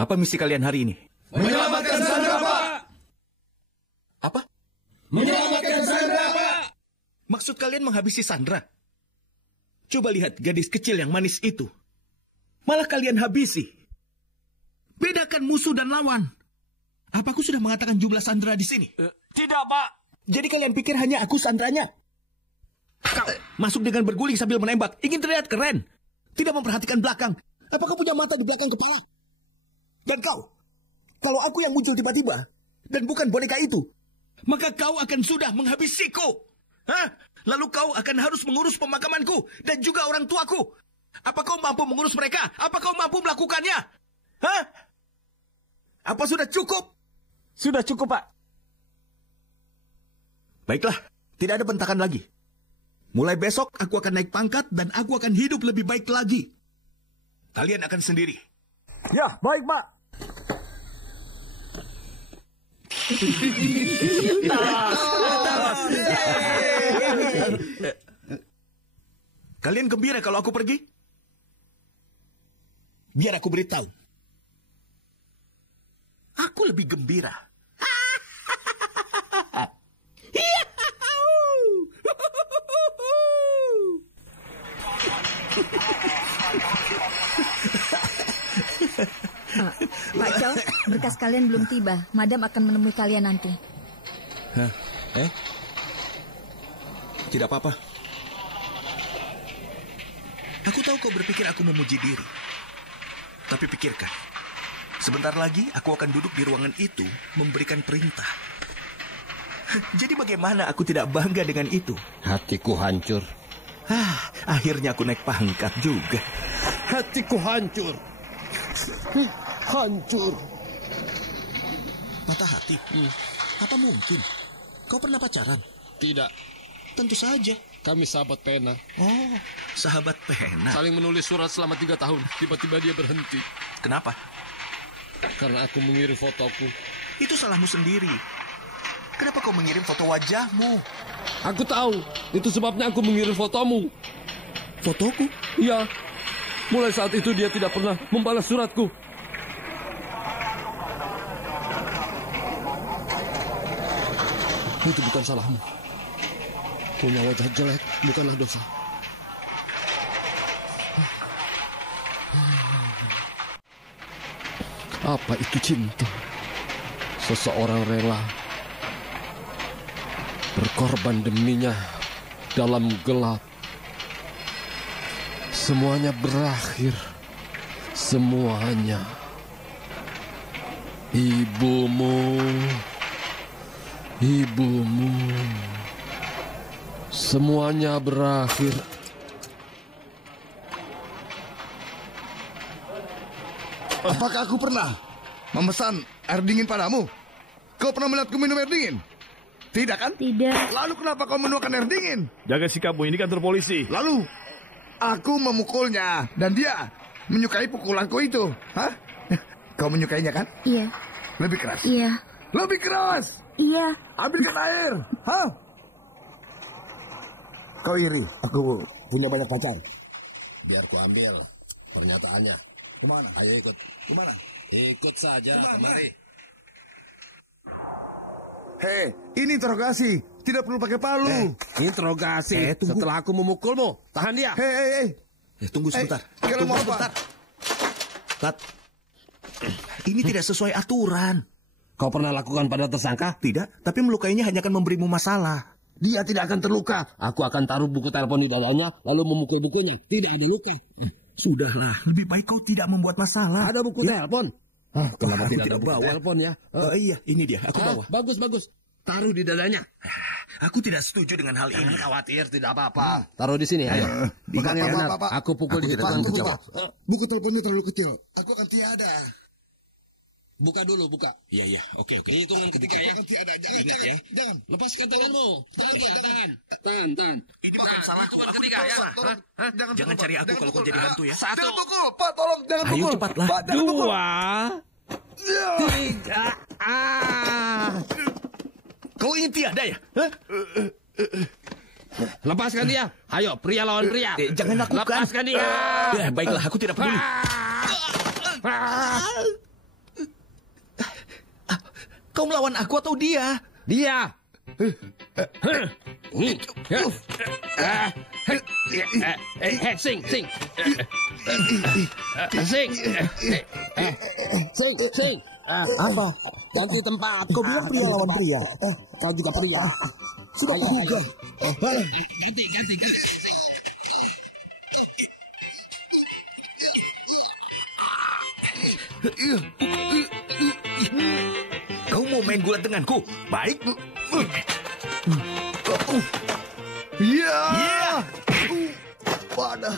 Apa misi kalian hari ini? Menyelamatkan Sandra, Pak! Apa? Menyelamatkan Sandra, Pak! Maksud kalian menghabisi Sandra? Coba lihat gadis kecil yang manis itu. Malah kalian habisi. Bedakan musuh dan lawan. Apa aku sudah mengatakan jumlah Sandra di sini? Tidak, Pak. Jadi kalian pikir hanya aku Sandranya? Kau masuk dengan berguling sambil menembak. Ingin terlihat keren. Tidak memperhatikan belakang. Apa kau punya mata di belakang kepala? Dan kau, kalau aku yang muncul tiba-tiba, dan bukan boneka itu, maka kau akan sudah menghabisiku. Hah? Lalu kau akan harus mengurus pemakamanku dan juga orang tuaku. Apa kau mampu mengurus mereka? Apa kau mampu melakukannya? Hah? Apa sudah cukup? Sudah cukup, Pak. Baiklah, tidak ada bentakan lagi. Mulai besok aku akan naik pangkat dan aku akan hidup lebih baik lagi. Kalian akan sendiri. Ya, baik, Pak. Kalian gembira kalau aku pergi? Biar aku beritahu. Aku lebih gembira. Pak Chow, berkas kalian belum tiba. Madam akan menemui kalian nanti. Hah? Tidak apa-apa. Aku tahu kau berpikir aku memuji diri. Tapi pikirkan, sebentar lagi aku akan duduk di ruangan itu memberikan perintah. Jadi bagaimana aku tidak bangga dengan itu? Hatiku hancur. Akhirnya aku naik pangkat juga. Hatiku hancur. Hancur. Patah hati? Apa mungkin? Kau pernah pacaran? Tidak. Tentu saja. Kami sahabat pena. Oh, sahabat pena. Saling menulis surat selama 3 tahun. Tiba-tiba dia berhenti. Kenapa? Karena aku mengirim fotoku. Itu salahmu sendiri. Kenapa kau mengirim foto wajahmu? Aku tahu. Itu sebabnya aku mengirim fotomu. Fotoku? Iya. Mulai saat itu dia tidak pernah membalas suratku. Itu bukan salahmu. Punya wajah jelek bukanlah dosa. Apa itu cinta? Seseorang rela berkorban deminya dalam gelap. Semuanya berakhir. Semuanya. Ibumu. Semuanya berakhir. Apakah aku pernah memesan air dingin padamu? Kau pernah melihatku minum air dingin? Tidak kan? Tidak. Lalu kenapa kau menuangkan air dingin? Jaga sikapmu, ini kantor polisi. Lalu aku memukulnya dan dia menyukai pukulanku itu. Hah? Kau menyukainya kan? Iya. Lebih keras. Iya. Lebih keras. Iya. Ambilkan air. Hah? Kau iri? Aku punya banyak pacar. Biar ku ambil pernyataannya. Kemana? Ayo ikut. Kemana? Ikut saja. Mari. Hei, ini interogasi. Tidak perlu pakai palu. Interogasi. Tunggu. Setelah aku memukulmu, tahan dia. Hei. Tunggu sebentar. Kalian mau apa? Tat, ini tidak sesuai aturan. Kau pernah lakukan pada tersangka? Tidak, tapi melukainya hanya akan memberimu masalah. Dia tidak akan terluka. Aku akan taruh buku telepon di dadanya, lalu memukul bukunya. Tidak ada luka. Sudahlah, lebih baik kau tidak membuat masalah. Ada buku telepon. Kenapa Aku tidak tidak bawa? telepon ya? Iya, ini dia, aku bawa. Bagus. Taruh di dadanya. Aku tidak setuju dengan hal ini. Jangan khawatir, tidak apa-apa. Taruh di sini, ayo. Pegang yang benar. Pak. Aku pukul di depan kejawab. Buku teleponnya terlalu kecil. Aku akan tiada. Buka dulu, buka. Iya. Oke. Hitungan ketiga ya. Aku akan tiada. Ingat ya. Jangan. Lepaskan tanganmu. Tahan dia, tahan. Salah keluar ketiga ya. Jangan cari aku kalau kau jadi hantu ya. Satu. Jangan pukul, Pak, tolong jangan Ayo pukul. cepatlah. Pak, jangan pukul. 2, 3. Kau ingin tiada ya? Lepaskan dia. Ayo, pria lawan pria. Jangan lakukan. Lepaskan dia. Ya, baiklah, aku tidak peduli. Kau melawan aku atau dia? Dia. Sing. Sing. Apa? Ganti tempat. Kau bilang pria lawan pria. Kau juga pria. Sudah kuduga. Ganti. Kau mau main gulat denganku? Baik. Ya. Wadah.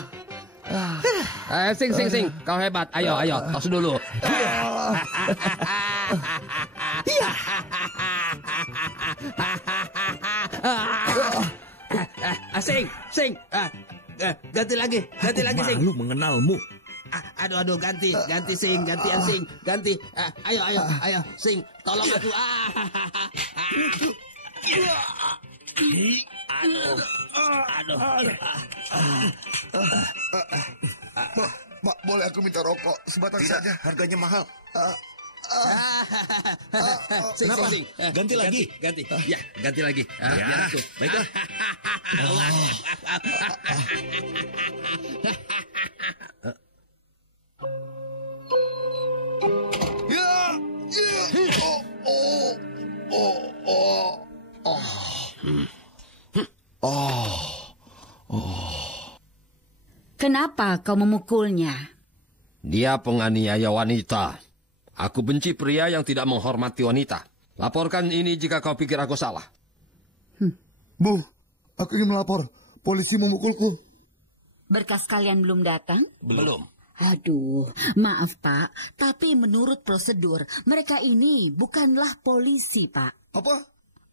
Sing. Kau hebat. Ayo. Tos dulu. Sing. Ganti lagi, Sing. Malu mengenalmu. Aduh, ganti Sing, gantian Sing, ganti. Ayo, Sing, tolong aku. Aduh. Mak, boleh aku minta rokok sebatang saja? Harganya mahal. Sing. Ganti lagi. Ganti. Ya, ganti lagi. Ya, baiklah. Ya. Kenapa kau memukulnya? Dia penganiaya wanita. Aku benci pria yang tidak menghormati wanita. Laporkan ini jika kau pikir aku salah. Bu, aku ingin melapor. Polisi memukulku. Berkas kalian belum datang? Belum. Aduh, maaf Pak, tapi menurut prosedur, mereka ini bukanlah polisi, Pak. Apa?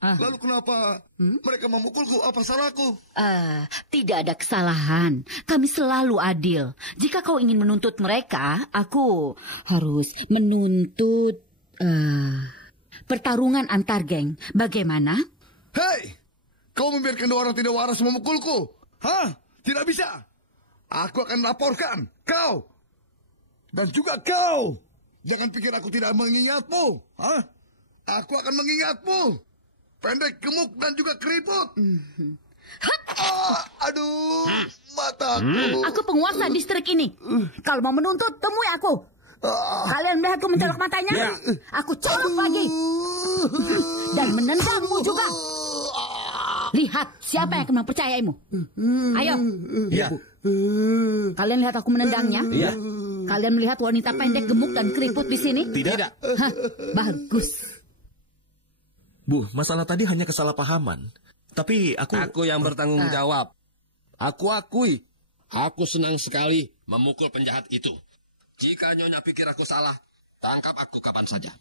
Lalu kenapa mereka memukulku? Apa salahku? Tidak ada kesalahan. Kami selalu adil. Jika kau ingin menuntut mereka, aku harus menuntut pertarungan antar geng. Bagaimana? Hei! Kau membiarkan dua orang tidak waras memukulku? Hah? Tidak bisa. Aku akan laporkan kau. Dan juga kau. Jangan pikir aku tidak mengingatmu. Hah? Aku akan mengingatmu. Pendek, gemuk, dan juga keriput. Aduh, mataku. Aku penguasa distrik ini. Kalau mau menuntut, temui aku. Kalian melihat aku mencolok matanya? Aku colok lagi. Dan menendangmu juga. Lihat siapa yang akan mempercayaimu. Ayo. Ya. Kalian lihat aku menendangnya? Iya. Kalian melihat wanita pendek, gemuk, dan keriput di sini? Tidak. Hah, bagus. Bu, masalah tadi hanya kesalahpahaman. Tapi Aku yang bertanggung jawab. Aku akui. Aku senang sekali memukul penjahat itu. Jika Nyonya pikir aku salah, tangkap aku kapan saja.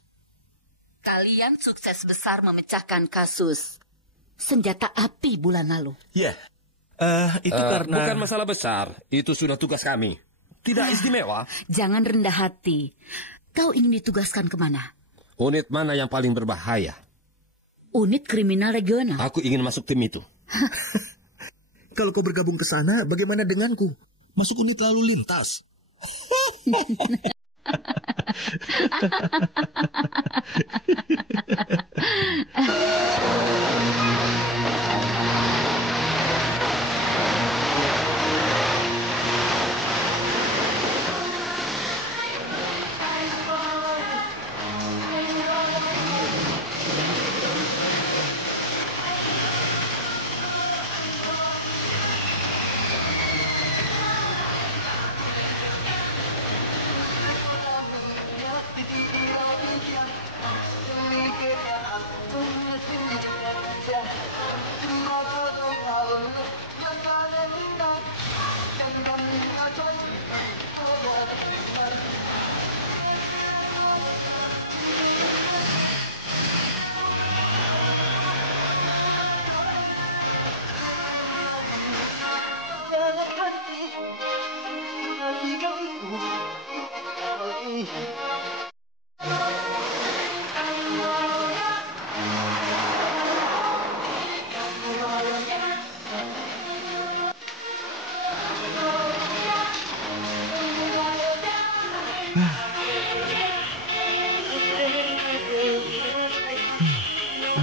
Kalian sukses besar memecahkan kasus senjata api bulan lalu. Ya, itu karena... Bukan masalah besar. Itu sudah tugas kami. Tidak istimewa. Jangan rendah hati. Kau ingin ditugaskan kemana? Unit mana yang paling berbahaya? Unit kriminal regional. Aku ingin masuk tim itu. Kalau kau bergabung ke sana, bagaimana denganku? Masuk unit lalu lintas.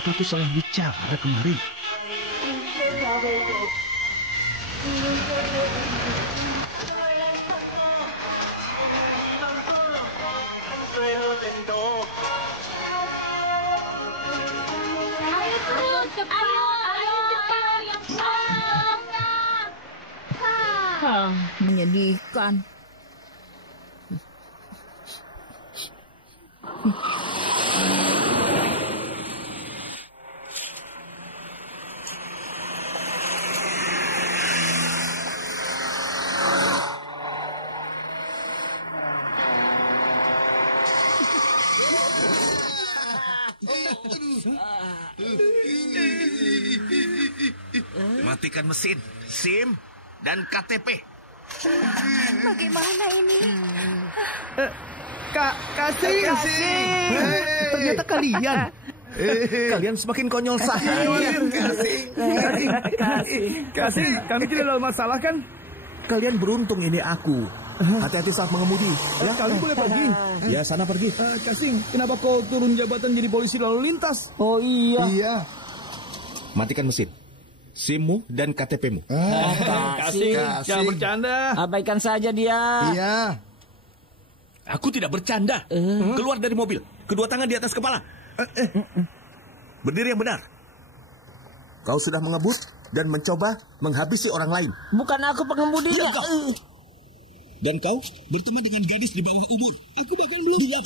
Apa aku salah bicara kemarin? Menyedihkan. Matikan mesin, SIM, dan KTP. Bagaimana ini? Kasih. Ternyata kalian. Kalian semakin konyol saja. Kasih, kami tidak ada masalah kan? Kalian beruntung ini aku. Hati-hati saat mengemudi. Ya, kalian boleh pergi. Ya, sana pergi. Kasih, kenapa kau turun jabatan jadi polisi lalu lintas? Oh iya. Matikan mesin, SIM-mu dan KTP-mu. Kasih, jangan bercanda. Abaikan saja dia. Iya. Aku tidak bercanda. Keluar dari mobil. Kedua tangan di atas kepala. Berdiri yang benar. Kau sudah mengebut dan mencoba menghabisi orang lain. Bukan aku pengemudinya. Dan kau bertemu dengan gadis di bawah umur. Aku bahkan belum lihat.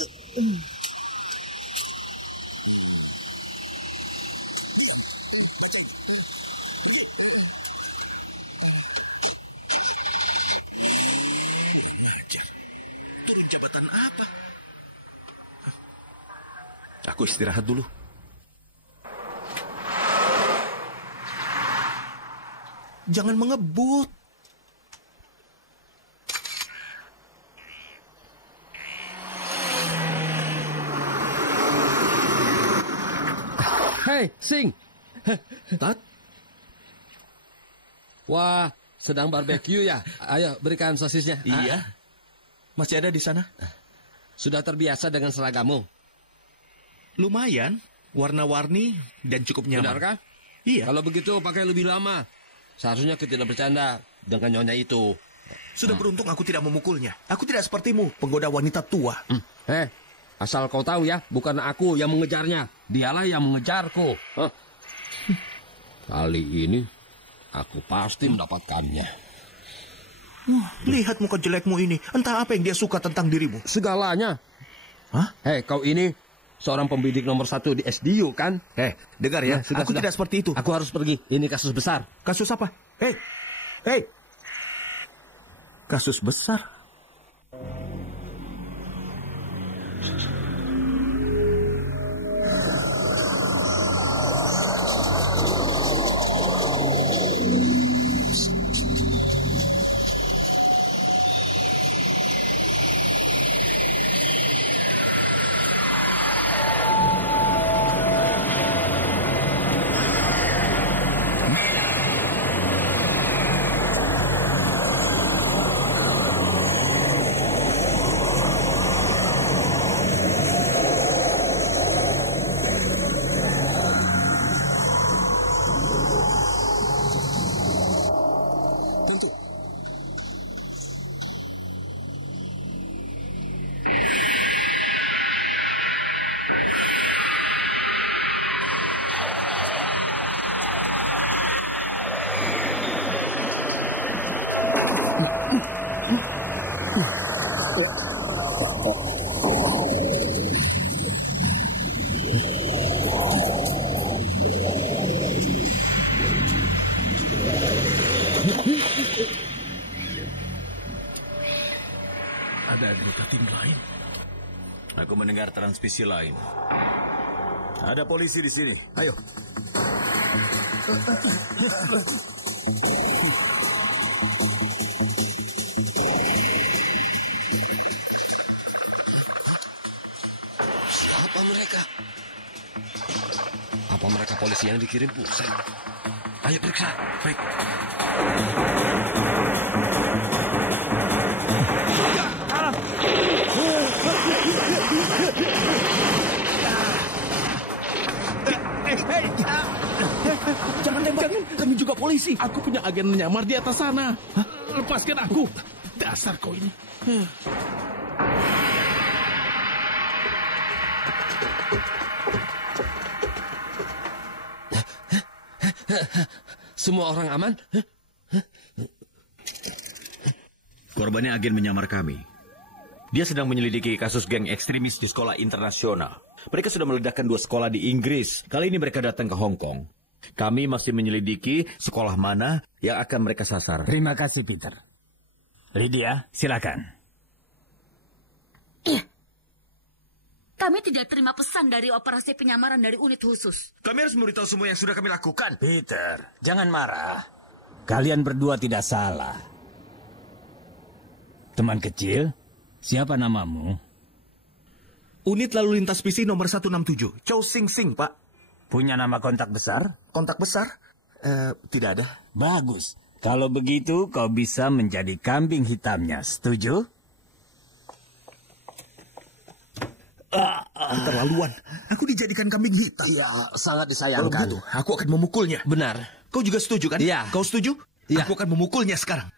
Aku istirahat dulu. Jangan mengebut. Hei, Sing. Tat, Wah, sedang barbeque ya. Ayo, berikan sosisnya. iya. Masih ada di sana? Sudah terbiasa dengan seragammu. Lumayan, warna-warni dan cukup nyaman. Benarkah? Iya. Kalau begitu pakai lebih lama. Seharusnya kita tidak bercanda dengan nyonya itu. Sudah beruntung aku tidak memukulnya. Aku tidak sepertimu, penggoda wanita tua. Asal kau tahu ya, bukan aku yang mengejarnya. Dialah yang mengejarku. Kali ini, aku pasti mendapatkannya. Lihat muka jelekmu ini. Entah apa yang dia suka tentang dirimu. Segalanya. Hah? Hei, kau ini seorang pembidik nomor 1 di SDU, kan? Dengar ya, Sudah, aku sudah. tidak seperti itu. Aku harus pergi. Ini kasus besar. Kasus apa? Hei. Kasus besar. Ada anggota tim lain. Aku mendengar transmisi lain. Ada polisi di sini. Ayo. Siapa mereka? Apa mereka polisi yang dikirim pusat? Ayo periksa. Baik. Jangan tembak. Jangan. Kami juga polisi. Aku punya agen menyamar di atas sana. Hah? Lepaskan aku. Dasar kau ini. Semua orang aman? Korbannya agen menyamar kami. Dia sedang menyelidiki kasus geng ekstremis di sekolah internasional. Mereka sudah meledakkan 2 sekolah di Inggris. Kali ini mereka datang ke Hong Kong. Kami masih menyelidiki sekolah mana yang akan mereka sasar. Terima kasih, Peter. Lydia, silakan. Iya. Kami tidak terima pesan dari operasi penyamaran dari unit khusus. Kami harus memberitahu semua yang sudah kami lakukan. Peter, jangan marah. Kalian berdua tidak salah. Teman kecil, siapa namamu? Unit lalu lintas PC nomor 167. Chow Sing Sing, Pak. Punya nama kontak besar? Kontak besar? Tidak ada. Bagus. Kalau begitu, kau bisa menjadi kambing hitamnya. Setuju? Keterlaluan. Aku dijadikan kambing hitam. Iya, sangat Kalau disayangkan. begitu, aku akan memukulnya. Benar. Kau juga setuju kan? Iya. Kau setuju? Iya. Aku akan memukulnya sekarang.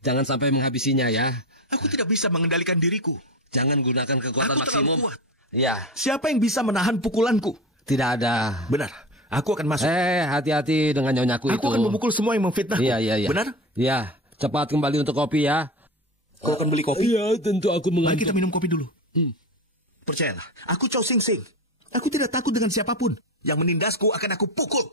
Jangan sampai menghabisinya ya. Aku tidak bisa mengendalikan diriku. Jangan gunakan kekuatan Aku terlalu maksimum. kuat. Iya. Siapa yang bisa menahan pukulanku? Tidak ada. Benar. Aku akan masuk. Hati-hati dengan nyonyaku itu. Aku akan memukul semua yang memfitnah. Iya. Benar? Iya. Cepat kembali untuk kopi ya. Kau akan beli kopi? Iya, tentu aku Mari mengantuk. kita minum kopi dulu. Percayalah, aku Chow Sing Sing. Aku tidak takut dengan siapapun. Yang menindasku akan aku pukul.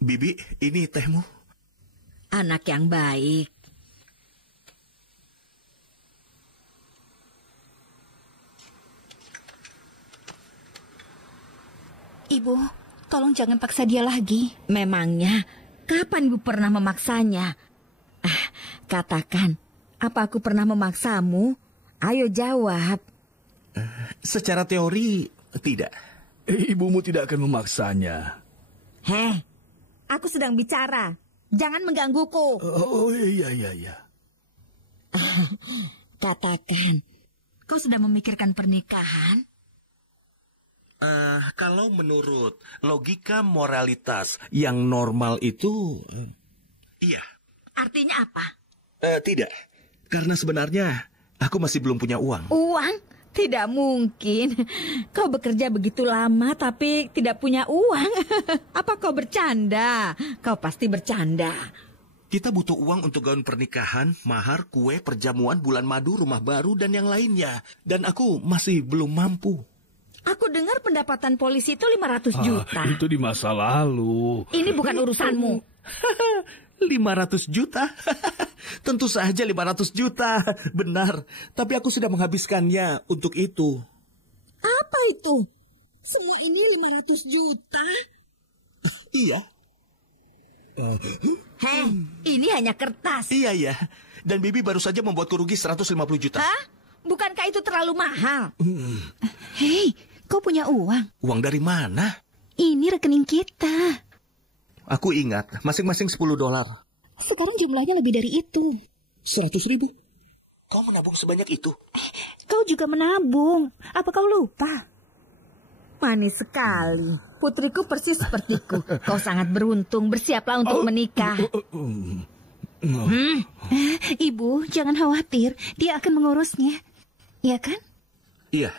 Bibi, ini tehmu. Anak yang baik. Ibu, tolong jangan paksa dia lagi. Memangnya, kapan Ibu pernah memaksanya? Katakan, apa aku pernah memaksamu? Ayo jawab. Secara teori, tidak. Ibumu tidak akan memaksanya. Aku sedang bicara. Jangan menggangguku. Oh, iya. Katakan, kau sudah memikirkan pernikahan? Kalau menurut logika moralitas yang normal itu, iya. Artinya apa? Tidak. Karena sebenarnya aku masih belum punya uang. Uang? Tidak mungkin. Kau bekerja begitu lama tapi tidak punya uang. Apa kau bercanda? Kau pasti bercanda. Kita butuh uang untuk gaun pernikahan, mahar, kue, perjamuan, bulan madu, rumah baru, dan yang lainnya. Dan aku masih belum mampu. Aku dengar pendapatan polisi itu 500 juta. Itu di masa lalu. Ini bukan urusanmu. 500 juta? Tentu saja 500 juta. Benar. Tapi aku sudah menghabiskannya untuk itu. Apa itu? Semua ini 500 juta? Iya. Ini hanya kertas. Iya. Dan Bibi baru saja membuatku rugi 150 juta. Hah? Bukankah itu terlalu mahal? Hei, kau punya uang? Uang dari mana? Ini rekening kita. Aku ingat, masing-masing $10. Sekarang jumlahnya lebih dari itu. 100.000? Kau menabung sebanyak itu? Kau juga menabung. Apa kau lupa? Manis sekali. Putriku persis sepertiku. Kau sangat beruntung. Bersiaplah untuk menikah. Ibu, jangan khawatir. Dia akan mengurusnya. Ya kan? Iya.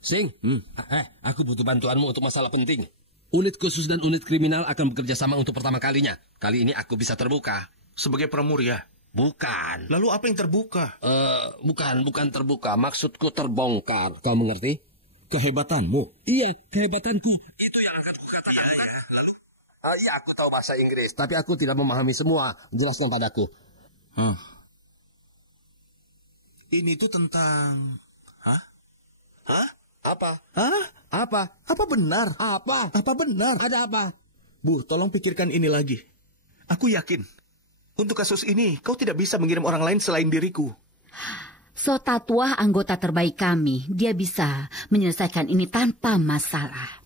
Sing. Aku butuh bantuanmu untuk masalah penting. Unit khusus dan unit kriminal akan bekerja sama untuk pertama kalinya. Kali ini aku bisa terbuka. Sebagai pramur ya? Bukan. Lalu apa yang terbuka? Bukan terbuka. Maksudku terbongkar. Kau mengerti? Kehebatanmu? Iya, kehebatanku. Itu yang akan kukatakan. Iya, aku tahu bahasa Inggris. Tapi aku tidak memahami semua. Jelaskan padaku. Ini tuh tentang... Hah? Apa? Hah? Apa? Apa benar? Apa? Apa benar? Ada apa? Bu, tolong pikirkan ini lagi. Aku yakin, untuk kasus ini kau tidak bisa mengirim orang lain selain diriku. Sotatuah anggota terbaik kami. Dia bisa menyelesaikan ini tanpa masalah.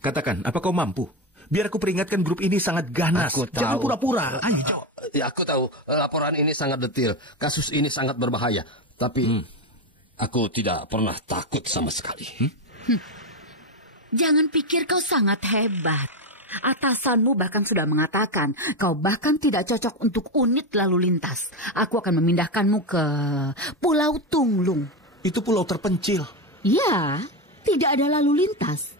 Katakan, apa kau mampu? Biar aku peringatkan grup ini sangat ganas. Aku tahu. Jangan pura-pura. Ayo, Jo. Ya, aku tahu. Laporan ini sangat detail. Kasus ini sangat berbahaya. Tapi aku tidak pernah takut sama sekali. Jangan pikir kau sangat hebat. Atasanmu bahkan sudah mengatakan kau bahkan tidak cocok untuk unit lalu lintas. Aku akan memindahkanmu ke Pulau Tunglung. Itu pulau terpencil. Ya, tidak ada lalu lintas.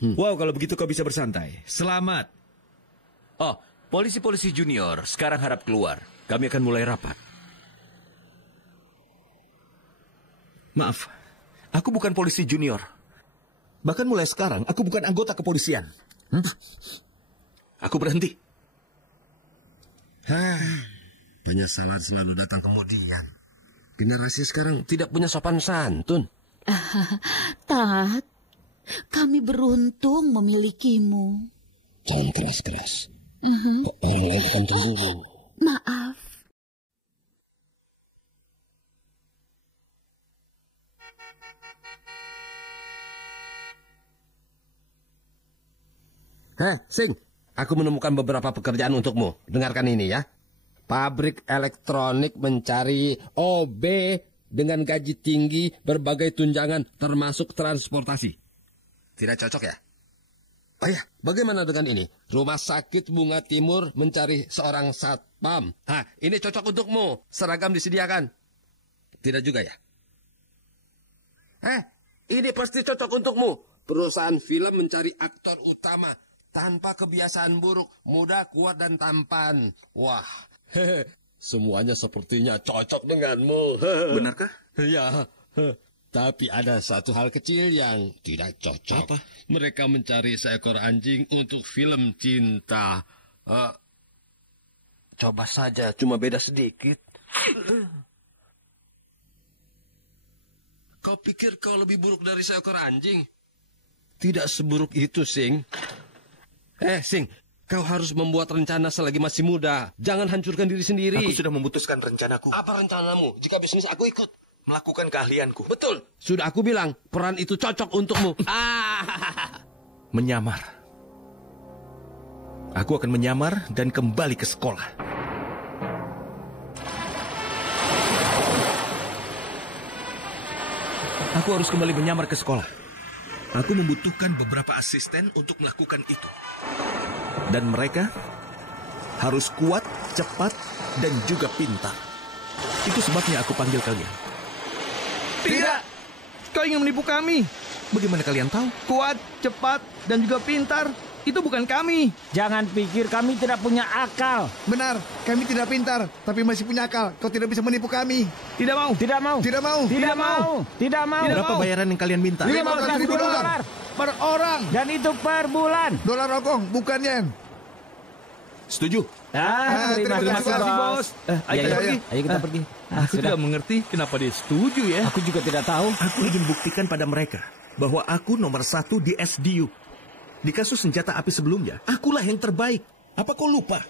Wow, kalau begitu kau bisa bersantai. Selamat. Oh, polisi-polisi junior sekarang harap keluar. Kami akan mulai rapat. Maaf, aku bukan polisi junior. Bahkan mulai sekarang, aku bukan anggota kepolisian. Aku berhenti. Penyesalan selalu datang kemudian. Generasi sekarang tidak punya sopan santun. Tat, kami beruntung memilikimu. Jangan keras-keras. Orang lain akan cemburu. Maaf. Sing, aku menemukan beberapa pekerjaan untukmu. Dengarkan ini ya. Pabrik elektronik mencari OB dengan gaji tinggi, berbagai tunjangan, termasuk transportasi. Tidak cocok ya? Oh ya, bagaimana dengan ini? Rumah Sakit Bunga Timur mencari seorang satpam. Ini cocok untukmu. Seragam disediakan. Tidak juga ya? Ini pasti cocok untukmu. Perusahaan film mencari aktor utama. Tanpa kebiasaan buruk, muda, kuat, dan tampan. Wah, semuanya sepertinya cocok denganmu. Benarkah? Ya, tapi ada satu hal kecil yang tidak cocok. Apa? Mereka mencari seekor anjing untuk film cinta. Coba saja, cuma beda sedikit. Kau pikir kau lebih buruk dari seekor anjing? Tidak seburuk itu, Sing. Sing, kau harus membuat rencana selagi masih muda. Jangan hancurkan diri sendiri. Aku sudah memutuskan rencanaku. Apa rencanamu? Jika bisnis aku ikut. Melakukan keahlianku. Betul. Sudah aku bilang, peran itu cocok untukmu. Menyamar. Aku akan menyamar dan kembali ke sekolah. Aku harus kembali menyamar ke sekolah. Aku membutuhkan beberapa asisten untuk melakukan itu. Dan mereka harus kuat, cepat, dan juga pintar. Itu sebabnya aku panggil kalian. Tidak! Kau ingin menipu kami. Bagaimana kalian tahu? Kuat, cepat, dan juga pintar. Itu bukan kami. Jangan pikir kami tidak punya akal. Benar, kami tidak pintar, tapi masih punya akal. Kau tidak bisa menipu kami. Tidak mau. Tidak mau. Tidak mau. Tidak mau. Tidak mau. Berapa bayaran yang kalian minta? $500.000 per orang. Dan itu per bulan. Dolar Hongkong, bukan yen. Setuju? Terima kasih, Bos. Ayo, Ayo, pergi. ayo. Ayo kita pergi. Aku tidak mengerti kenapa dia setuju ya. Aku juga tidak tahu. Aku ingin buktikan pada mereka bahwa aku nomor 1 di SDU. Di kasus senjata api sebelumnya, akulah yang terbaik. Apa kau lupa?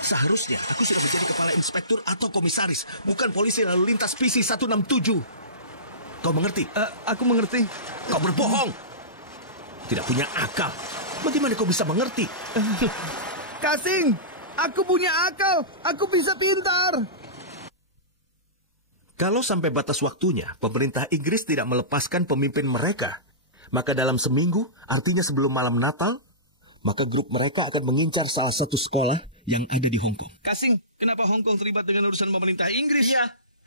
Seharusnya aku sudah menjadi kepala inspektur atau komisaris, bukan polisi lalu lintas PC 167. Kau mengerti? Aku mengerti. Kau berbohong. Tidak punya akal. Bagaimana kau bisa mengerti? Kasing, aku punya akal. Aku bisa pintar. Kalau sampai batas waktunya, pemerintah Inggris tidak melepaskan pemimpin mereka, maka dalam seminggu, artinya sebelum malam Natal, maka grup mereka akan mengincar salah satu sekolah yang ada di Hong Kong. Kasing, kenapa Hong Kong terlibat dengan urusan pemerintah Inggris?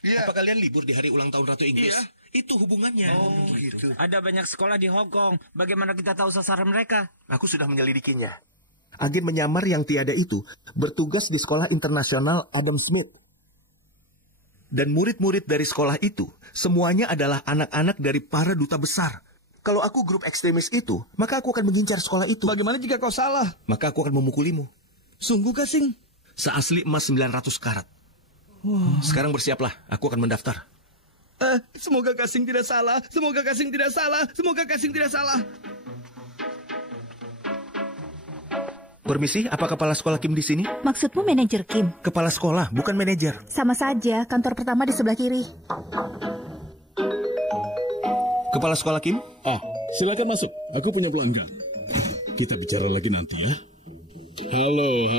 Apa kalian libur di hari ulang tahun Ratu Inggris? Iya. Itu hubungannya. Oh, gitu. Ada banyak sekolah di Hong Kong. Bagaimana kita tahu sasaran mereka? Aku sudah menyelidikinya. Agen menyamar yang tiada itu bertugas di sekolah internasional Adam Smith. Dan murid-murid dari sekolah itu semuanya adalah anak-anak dari para duta besar. Kalau aku grup ekstremis itu, maka aku akan mengincar sekolah itu. Bagaimana jika kau salah? Maka aku akan memukulimu. Sungguh, Kasing? Seasli emas 900 karat. Wow. Sekarang bersiaplah, aku akan mendaftar. Semoga Kasing tidak salah. Semoga Kasing tidak salah. Semoga Kasing tidak salah. Permisi, apa kepala sekolah Kim di sini? Maksudmu manajer Kim? Kepala sekolah, bukan manajer. Sama saja, kantor pertama di sebelah kiri. Kepala sekolah Kim? Silakan masuk. Aku punya pelanggan. Kita bicara lagi nanti ya. Halo.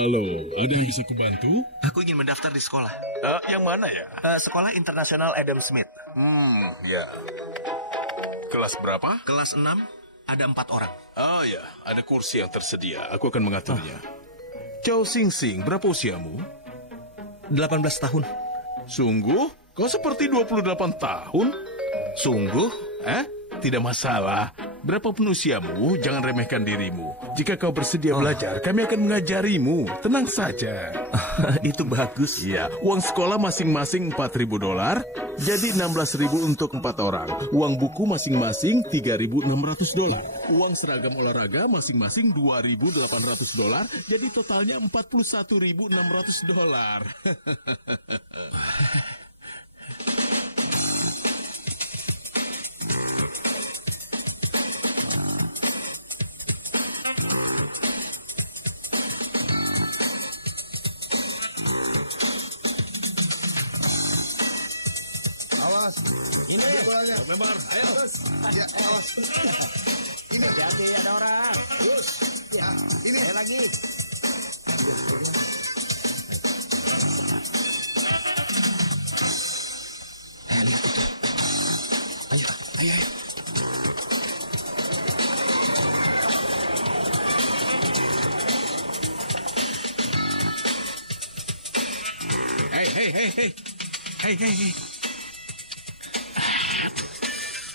Ada yang bisa kubantu? Aku ingin mendaftar di sekolah. Yang mana ya? Sekolah Internasional Adam Smith. Ya. Kelas berapa? Kelas 6, ada 4 orang. Ya, ada kursi yang tersedia. Aku akan mengaturnya. Chow Sing Sing, berapa usiamu? 18 tahun. Sungguh? Kau seperti 28 tahun? Sungguh? Tidak masalah. Berapapun usiamu, jangan remehkan dirimu. Jika kau bersedia belajar, kami akan mengajarimu. Tenang saja. Itu bagus. Iya, uang sekolah masing-masing $4.000, jadi $16.000 untuk 4 orang. Uang buku masing-masing $3.600. Uang seragam olahraga masing-masing $2.800, jadi totalnya $41.600. Ini bolanya. Member, ayo. Ya, awas. Ini. Jadi ada orang. Ya, ini. Ayo lagi. Ayo. Hei.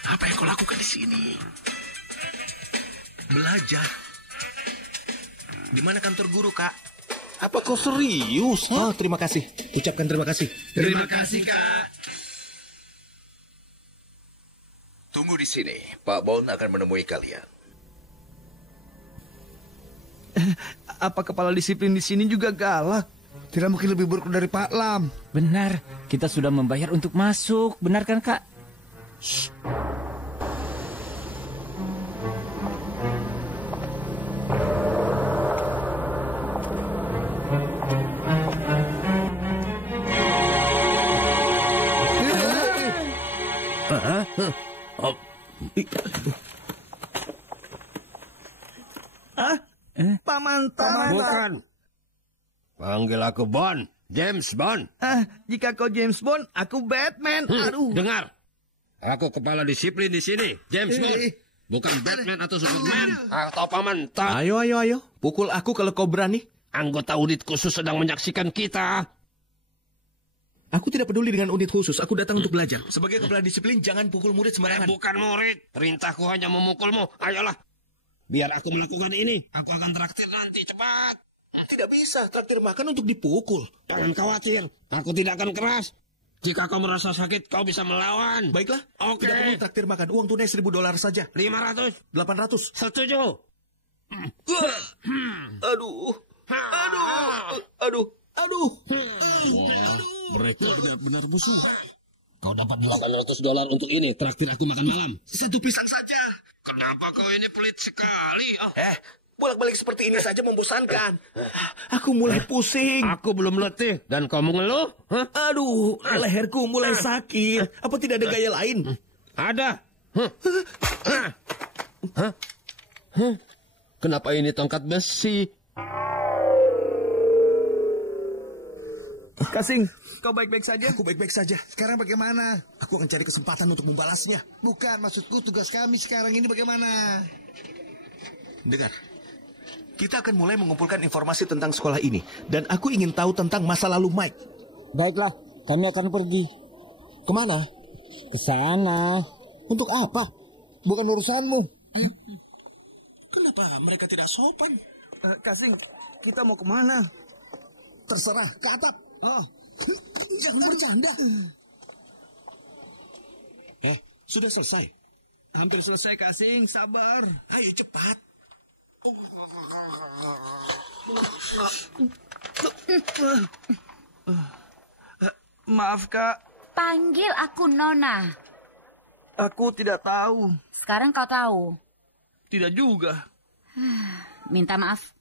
Apa yang kau lakukan di sini? Belajar. Di mana kantor guru, Kak? Apa kau serius? Oh, terima kasih. Ucapkan terima kasih. Terima kasih, Kak. Tunggu di sini. Pak Bon akan menemui kalian. Apa kepala disiplin di sini juga galak? Tidak mungkin lebih buruk dari Pak Lam. Benar, kita sudah membayar untuk masuk. Benar kan, Kak? Paman. Bukan. Panggil aku Bond. James Bond. Jika kau James Bond, aku Batman. Aduh. Dengar. Aku kepala disiplin di sini. James Bond. Bukan Batman atau Superman. Atau paman. Ayo. Pukul aku kalau kau berani. Anggota unit khusus sedang menyaksikan kita. Aku tidak peduli dengan unit khusus. Aku datang untuk belajar. Sebagai kepala disiplin, jangan pukul murid sembarangan. Bukan murid. Perintahku hanya memukulmu. Ayolah. Biar aku melakukan ini. Aku akan traktir nanti. Cepat. Tidak bisa. Traktir makan untuk dipukul. Jangan khawatir. Aku tidak akan keras. Jika kau merasa sakit, kau bisa melawan. Baiklah. Oke. Tidak perlu traktir makan. Uang tunai $1.000 saja. 500. 800. Setuju. Aduh. Wah, mereka benar-benar musuh. Kau dapat $800 untuk ini. Traktir aku makan malam. Satu pisang saja. Kenapa kau ini pelit sekali? Bolak-balik seperti ini saja membosankan. Aku mulai pusing. Aku belum letih. Dan kau mengeluh? Aduh, leherku mulai sakit. Apa tidak ada gaya lain? Ada. Kenapa ini tongkat besi? Kasing, kau baik-baik saja? Aku baik-baik saja. Sekarang bagaimana? Aku akan cari kesempatan untuk membalasnya. Bukan, maksudku tugas kami sekarang ini bagaimana? Dengar. Kita akan mulai mengumpulkan informasi tentang sekolah ini. Dan aku ingin tahu tentang masa lalu Mike. Baiklah, kami akan pergi. Kemana? Ke sana. Untuk apa? Bukan urusanmu. Ayo. Kenapa mereka tidak sopan? Kasing, kita mau kemana? Terserah, ke atap. Jangan bercanda. Sudah selesai. Hampir selesai, Kasing. Sabar. Ayo cepat. Maaf, Kak. Panggil aku Nona. Aku tidak tahu. Sekarang kau tahu. Tidak juga. Minta maaf.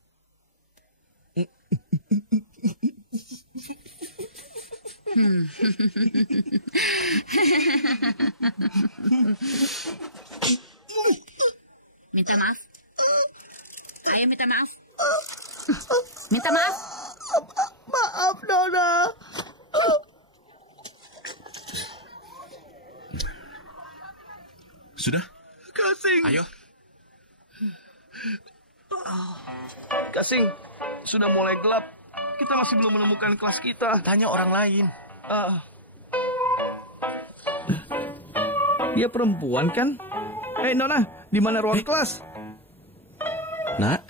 Minta maaf. Ayo minta maaf. Minta maaf. Maaf, Nona. Sudah? Kasing. Ayo. Kasing, sudah mulai gelap. Kita masih belum menemukan kelas kita. Tanya orang lain. Dia perempuan kan? Hei Nona, di mana ruang kelas? Nak,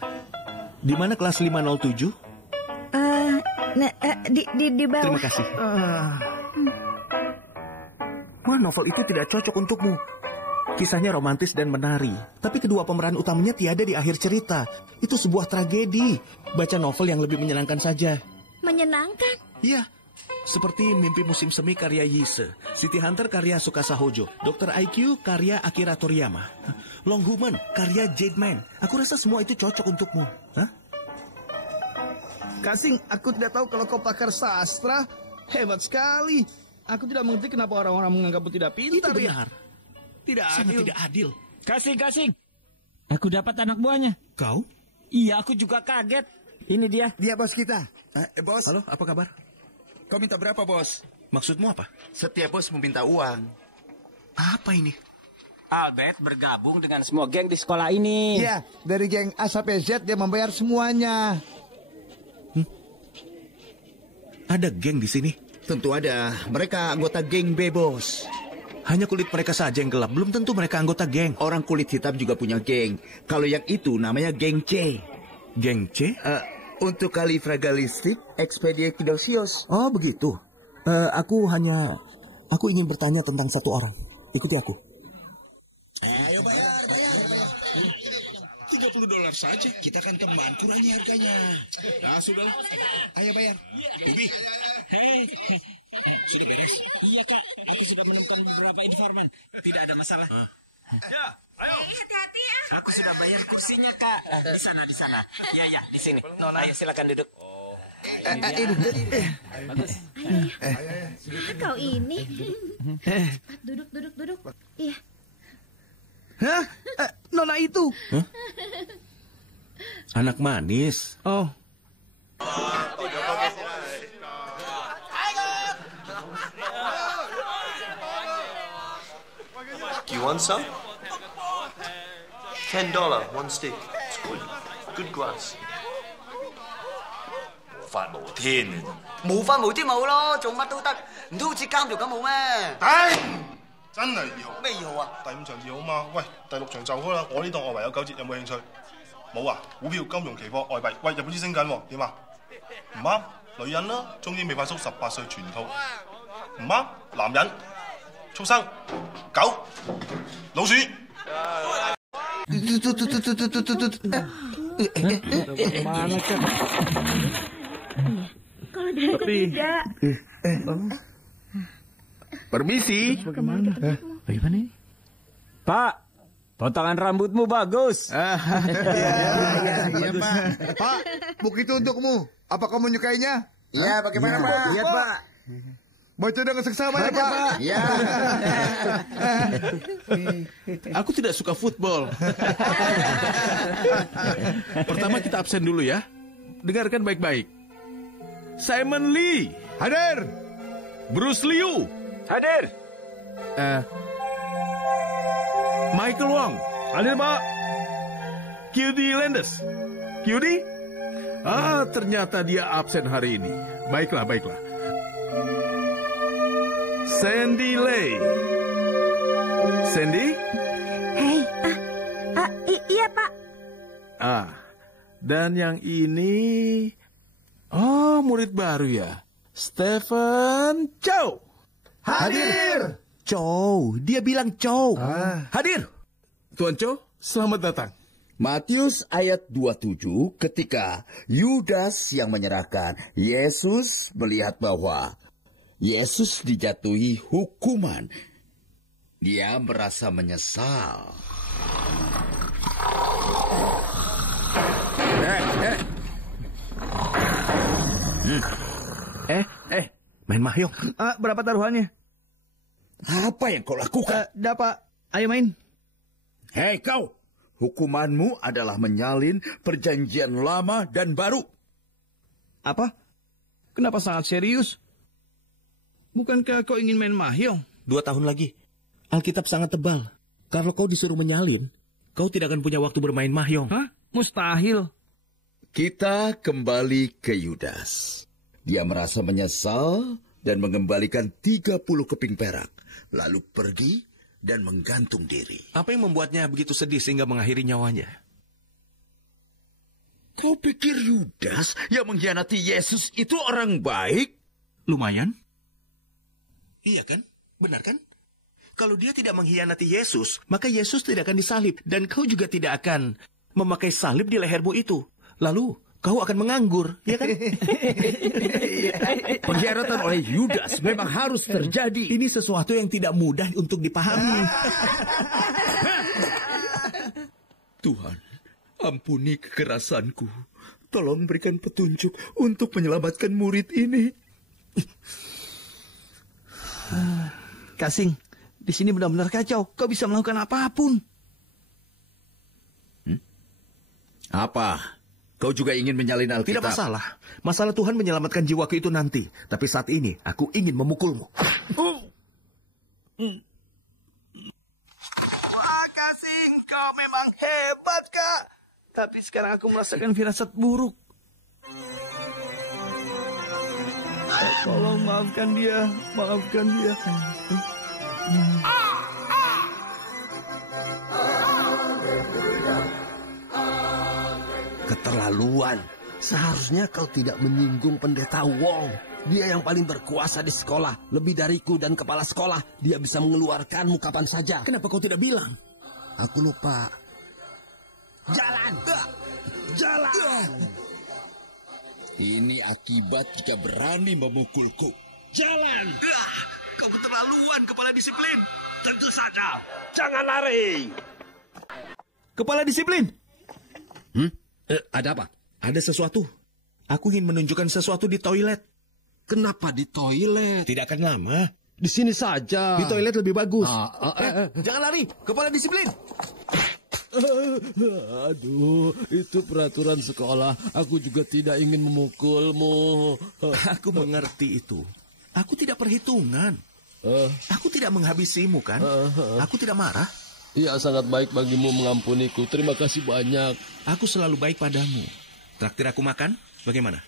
di mana kelas 507? Di bawah. Terima kasih. Wah, novel itu tidak cocok untukmu. Kisahnya romantis dan menari, tapi kedua pemeran utamanya tiada di akhir cerita. Itu sebuah tragedi. Baca novel yang lebih menyenangkan saja. Menyenangkan? Iya, seperti Mimpi Musim Semi karya Yise, City Hunter karya Tsukasa Hojo, Dr. IQ karya Akira Toriyama, Long Human karya Jade Man. Aku rasa semua itu cocok untukmu. Hah? Kasing, aku tidak tahu kalau kau pakar sastra. Hebat sekali. Aku tidak mengerti kenapa orang-orang menganggapmu tidak pintar. Itu benar. Tidak Sangat adil. tidak adil. Kasing. Aku dapat anak buahnya. Kau? Iya, aku juga kaget. Ini dia. Dia bos kita. Bos. Halo, apa kabar? Kau minta berapa, bos? Maksudmu apa? Setiap bos meminta uang. Apa ini? Albert bergabung dengan semua geng di sekolah ini. Iya, dari geng A sampai Z dia membayar semuanya. Ada geng di sini? Tentu ada. Mereka anggota geng B, bos. Hanya kulit mereka saja yang gelap. Belum tentu mereka anggota geng. Orang kulit hitam juga punya geng. Kalau yang itu namanya geng C. Geng C? Untuk kalifragalistik expedidosios. Oh, begitu. Aku ingin bertanya tentang satu orang. Ikuti aku. Ayo bayar. $30 saja. Kita kan teman, kurangi harganya. Nah, sudah. Ayo bayar. Ubi. Hei, sudah beres? Iya kak, aku sudah menemukan beberapa informan. Tidak ada masalah. Ya, ayo. Hati-hati ya. Aku sudah bayar kursinya kak. Di sana. Ya, di sini. Ayo silakan duduk. Bagus. Kau ini. Duduk. Iya. Hah? Nona itu. Huh? Anak manis. Oh. Do you want some? $10, one stick. It's good grass. 法無天嘅啫，冇法無天冇咯，做乜都得，唔通好似監獄咁冇咩？頂！真係2號。咩2號啊？第5場2號嘛。喂，第6場就開啦。我呢檔外圍有9折，有冇興趣？冇啊！股票、金融、期貨、外幣。喂，日本紙升緊喎，點啊？唔啱，女人啦，中英美發叔18歲全套。唔啱，男人，畜生，狗，老鼠。Mana kan? Kalau dari ketiga. Permisi. Bagaimana ini? Pak, potongan rambutmu bagus. Iya, Pak. Pak, buku itu untukmu. Apa kamu menyukainya? Iya, bagaimana, Pak? Iya, Pak. Baca dengan seksama ya, Pak. Iya. Aku tidak suka football. Pertama kita absen dulu ya. Dengarkan baik-baik. Simon Lee hadir. Bruce Liu hadir. Michael Wong hadir, Pak. QD Landes. QD? Ternyata dia absen hari ini. Baiklah. Sandy Lay. Sandy? Hei, iya Pak. Dan yang ini... murid baru ya. Stephen Chow. Hadir. Chow, dia bilang Chow. Hadir. Tuan Chow, selamat datang. Matius ayat 27 ketika Yudas yang menyerahkan Yesus melihat bahwa Yesus dijatuhi hukuman, dia merasa menyesal. Main mahjong. Berapa taruhannya? Apa yang kau lakukan? Dapat. Ayo main. Hei kau, hukumanmu adalah menyalin perjanjian lama dan baru. Apa? Kenapa sangat serius? Bukankah kau ingin main mahjong? 2 tahun lagi. Alkitab sangat tebal. Kalau kau disuruh menyalin, kau tidak akan punya waktu bermain mahjong. Hah? Mustahil. Kita kembali ke Yudas. Dia merasa menyesal dan mengembalikan 30 keping perak. Lalu pergi dan menggantung diri. Apa yang membuatnya begitu sedih sehingga mengakhiri nyawanya? Kau pikir Yudas yang mengkhianati Yesus itu orang baik? Lumayan. Iya kan? Benar kan? Kalau dia tidak mengkhianati Yesus, maka Yesus tidak akan disalib. Dan kau juga tidak akan memakai salib di lehermu itu. Lalu, kau akan menganggur, ya kan? Pengkhianatan oleh Yudas memang harus terjadi. Ini sesuatu yang tidak mudah untuk dipahami. Tuhan, ampuni kekerasanku. Tolong berikan petunjuk untuk menyelamatkan murid ini. Kasing, di sini benar-benar kacau. Kau bisa melakukan apapun. Apa? Kau juga ingin menyalin Alkitab? Tidak masalah. Masalah Tuhan menyelamatkan jiwaku itu nanti. Tapi saat ini, aku ingin memukulmu. Wah, Kasing, kau memang hebat, Kak. Tapi sekarang aku merasakan firasat buruk. Tolong maafkan dia. Maafkan dia. Keterlaluan. Seharusnya kau tidak menyinggung pendeta Wong. Dia yang paling berkuasa di sekolah. Lebih dariku dan kepala sekolah. Dia bisa mengeluarkanmu kapan saja. Kenapa kau tidak bilang? Aku lupa. Jalan! Jalan! Ini akibat jika berani memukulku. Jalan! Kau keterlaluan, kepala disiplin. Tentu saja. Jangan lari. Kepala disiplin. Ada apa? Ada sesuatu. Aku ingin menunjukkan sesuatu di toilet. Kenapa di toilet? Tidak akan lama. Di sini saja. Di toilet lebih bagus. Jangan lari. Kepala disiplin. Aduh, itu peraturan sekolah. Aku juga tidak ingin memukulmu. Aku mengerti itu. Aku tidak perhitungan. Aku tidak menghabisimu, kan? Aku tidak marah. Iya, sangat baik bagimu mengampuniku. Terima kasih banyak. Aku selalu baik padamu. Traktir aku makan? Bagaimana?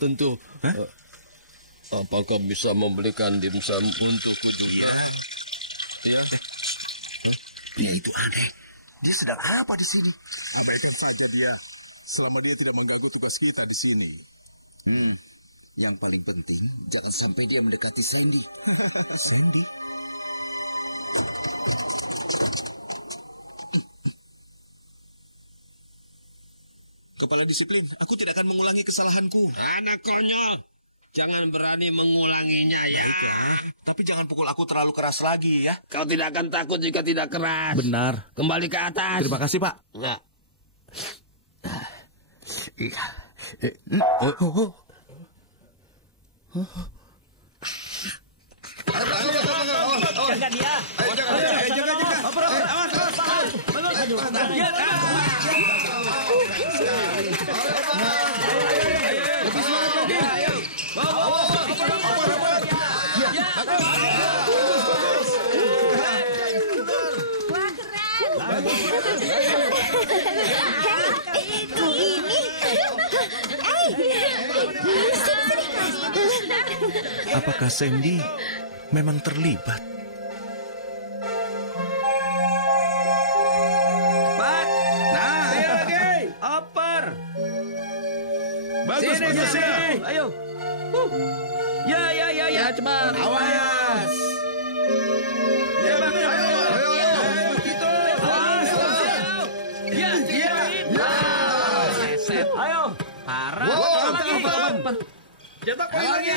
Tentu. Apakah bisa membelikan dimsum untukku juga? Ya. Itu aneh. Dia sedang apa di sini? Abaikan saja dia. Selama dia tidak mengganggu tugas kita di sini. Yang paling penting, jangan sampai dia mendekati Sandy. Sandy? Kepala disiplin, aku tidak akan mengulangi kesalahanku. Anak konyol, jangan berani mengulanginya ya. Tapi jangan pukul aku terlalu keras lagi ya. Kau tidak akan takut jika tidak keras. Benar. Kembali ke atas. Terima kasih, Pak. Ya. Jaga dia. Apakah Sandy memang terlibat? Pat, nah ayo lagi, oper. Bagus, sini, bagus ya. Ayo. Ya, cepat. Awas. Ya, Bang. Ayo. Gitu. Awas. Ya. Set. Ayo. Parah. Lagi. Cetak poin lagi.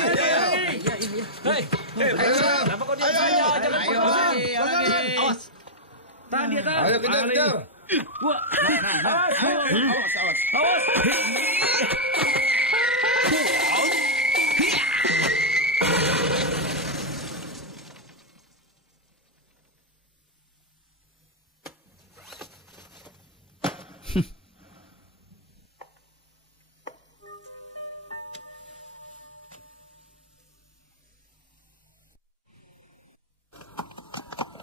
Hei. Kenapa kau diam saja? Jangan pukul. Awas. Tahan dia, tahan. Ayo kejar. Wah. Awas.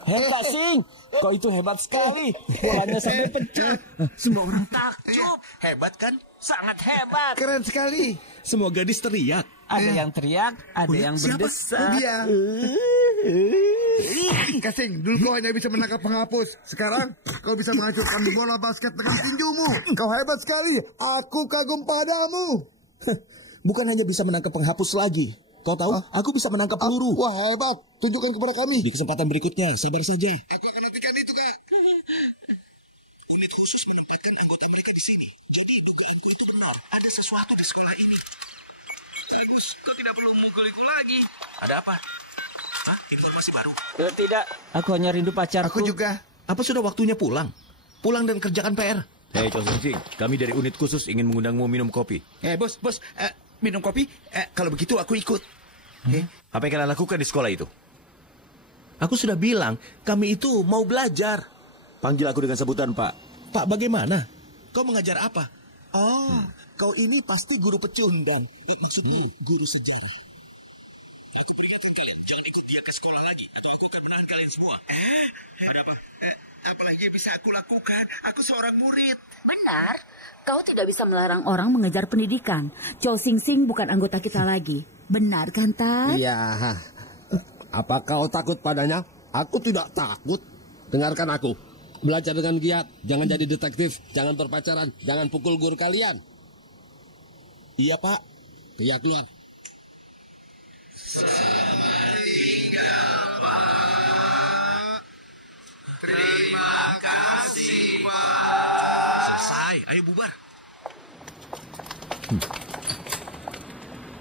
Hebat, Sing. Kau itu hebat sekali. Bolanya sampai pecah. Semua orang takjub. Hebat kan? Sangat hebat. Keren sekali. Semua gadis teriak. Ada yang teriak, ada yang berdesak. Dia. Kasing, dulu kau hanya bisa menangkap penghapus. Sekarang kau bisa menghancurkan bola basket dengan tinjumu. Kau hebat sekali. Aku kagum padamu. Bukan hanya bisa menangkap penghapus lagi. Kau tahu, aku bisa menangkap peluru. Wah, hebat. Tunjukkan kepada kami. Di kesempatan berikutnya, sabar saja. Aku akan lakukan itu, Kak. Komite khusus menempatkan anggota mereka di sini. Jadi dugaanku itu benar. Ada sesuatu di sekolah ini. Kau tidak perlu memukul-mukul lagi. Ada apa? Informasi baru. Tidak, aku hanya rindu pacarku. Aku juga. Apa sudah waktunya pulang? Pulang dan kerjakan PR. Hei, Chow Sing Sing, kami dari unit khusus ingin mengundangmu minum kopi. Bos, minum kopi? Kalau begitu aku ikut. Apa yang kalian lakukan di sekolah itu? Aku sudah bilang, kami itu mau belajar. Panggil aku dengan sebutan Pak. Pak, bagaimana? Kau mengajar apa? Oh, kau ini pasti guru pecundang. Maksudnya guru sejarah. Aku peringatkan kalian, jangan ikut dia ke sekolah lagi, atau aku akan menahan kalian semua. Ada apa? Apalagi yang bisa aku lakukan? Aku seorang murid. Benar. Kau tidak bisa melarang orang mengejar pendidikan. Chow Sing Sing bukan anggota kita lagi. Benar kan, Tat? Iya. Apa kau takut padanya? Aku tidak takut. Dengarkan aku. Belajar dengan giat. Jangan jadi detektif. Jangan berpacaran. Jangan pukul guru kalian. Iya, Pak. Iya, keluar. Selamat tinggal, Pak. Terima kasih, Pak. Selesai, ayo bubar.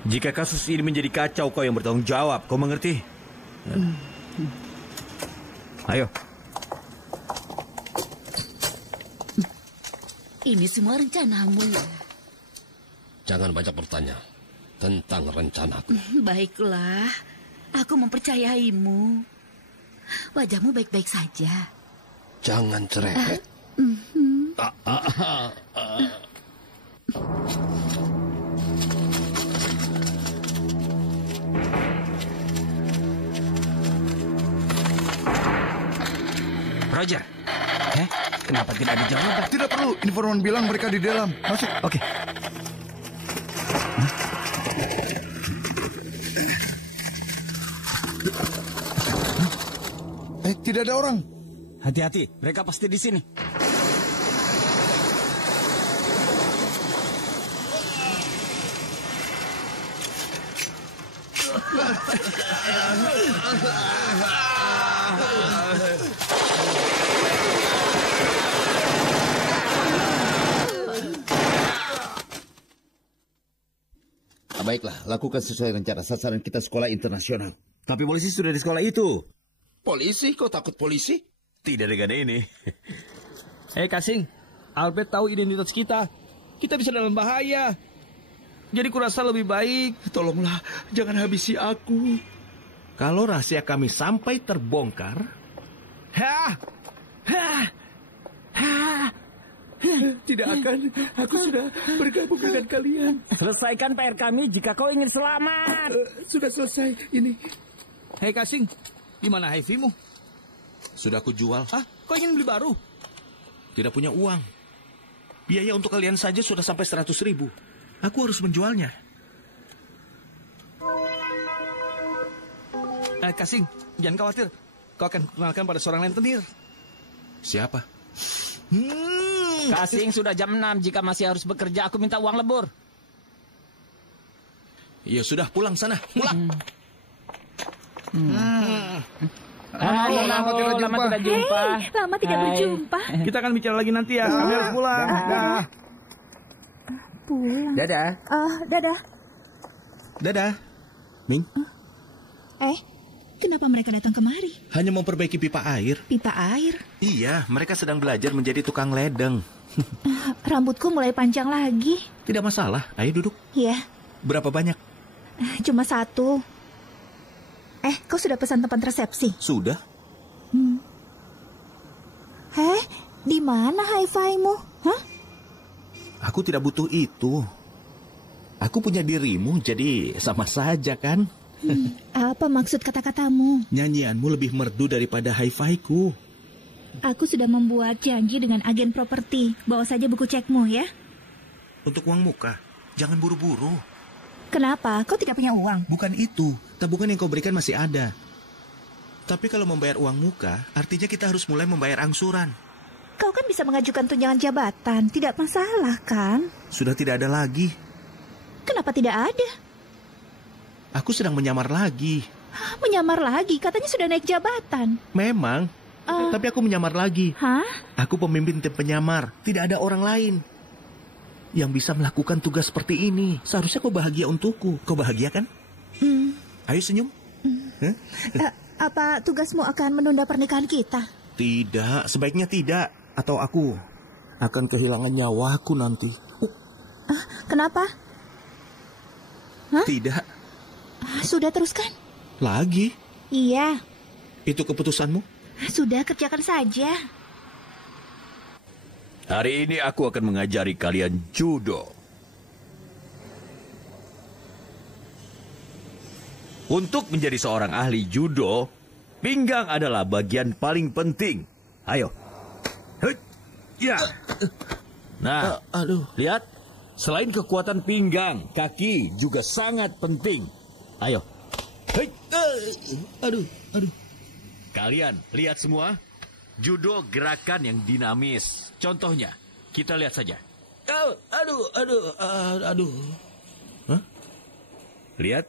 Jika kasus ini menjadi kacau, kau yang bertanggung jawab. Kau mengerti? Ayo. Ini semua rencanamu ya? Jangan banyak bertanya tentang rencanaku. Baiklah, aku mempercayaimu. Wajahmu baik-baik saja. Jangan cerewet. Roger. Kenapa tidak ada jawaban? Tidak perlu. Informan bilang mereka di dalam. Masuk. Oke. Tidak ada orang. Hati-hati, mereka pasti di sini. Baiklah, lakukan sesuai rencana. Sasaran kita sekolah internasional. Tapi polisi sudah di sekolah itu. Polisi? Kau takut polisi? Tidak dengan ini. Kasing, Albert tahu identitas kita. Kita bisa dalam bahaya. Jadi kurasa lebih baik. Tolonglah, jangan habisi aku. Kalau rahasia kami sampai terbongkar... Tidak akan. Aku sudah bergabung dengan kalian. Selesaikan PR kami jika kau ingin selamat. Sudah selesai ini. Kasing, di mana HIV-mu? Sudah aku jual. Kau ingin beli baru? Tidak punya uang. Biaya untuk kalian saja sudah sampai 100.000. Aku harus menjualnya. Kasing, jangan khawatir. Kau akan kenalkan pada seorang rentenir. Siapa? Kasing, sudah jam 6. Jika masih harus bekerja, aku minta uang lebur. Ya sudah, pulang sana. Pulang. Lama tidak jumpa. Lama tidak berjumpa. Kita akan bicara lagi nanti ya. Kami harus pulang. Pulang. Dadah. Dadah. Dadah. Ming. Kenapa mereka datang kemari? Hanya memperbaiki pipa air. Pipa air? Iya, mereka sedang belajar menjadi tukang ledeng. Rambutku mulai panjang lagi. Tidak masalah, ayo duduk. Iya. Berapa banyak? Cuma 1. Kau sudah pesan tempat resepsi? Sudah. Di mana hi-fi-mu? Aku tidak butuh itu. Aku punya dirimu, jadi sama saja kan? Apa maksud kata-katamu? Nyanyianmu lebih merdu daripada hi-fi-ku. Aku sudah membuat janji dengan agen properti. Bawa saja buku cekmu ya. Untuk uang muka, jangan buru-buru. Kenapa? Kau tidak punya uang? Bukan itu. Tabungan yang kau berikan masih ada. Tapi kalau membayar uang muka, artinya kita harus mulai membayar angsuran. Kau kan bisa mengajukan tunjangan jabatan. Tidak masalah kan? Sudah tidak ada lagi. Kenapa tidak ada? Aku sedang menyamar lagi. Menyamar lagi? Katanya sudah naik jabatan. Memang. Tapi aku menyamar lagi. Hah? Aku pemimpin tim penyamar. Tidak ada orang lain yang bisa melakukan tugas seperti ini. Seharusnya kau bahagia untukku. Kau bahagia kan? Ayo senyum. Apa tugasmu akan menunda pernikahan kita? Tidak, sebaiknya tidak. Atau aku akan kehilangan nyawaku nanti. Kenapa? Hah? Tidak. Sudah teruskan? Lagi? Iya. Itu keputusanmu? Sudah, kerjakan saja. Hari ini aku akan mengajari kalian judo. Untuk menjadi seorang ahli judo, pinggang adalah bagian paling penting. Ayo. Ya. Nah, lihat. Selain kekuatan pinggang, kaki juga sangat penting. Ayo. Aduh. Kalian lihat semua. Judo gerakan yang dinamis. Contohnya, kita lihat saja. Aduh. Hah? Lihat.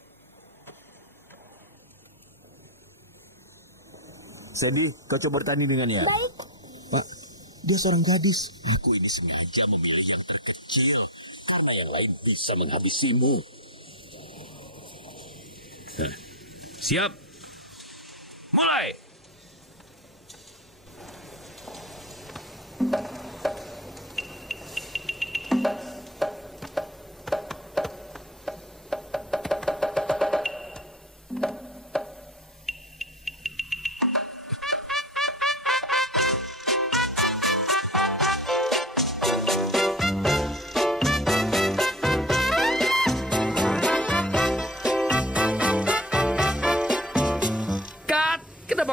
Sandy, kau coba bertanding dengannya. Baik. Pak, dia seorang gadis. Aku ini sengaja memilih yang terkecil. Karena yang lain bisa menghabisimu. Siap. Mulai.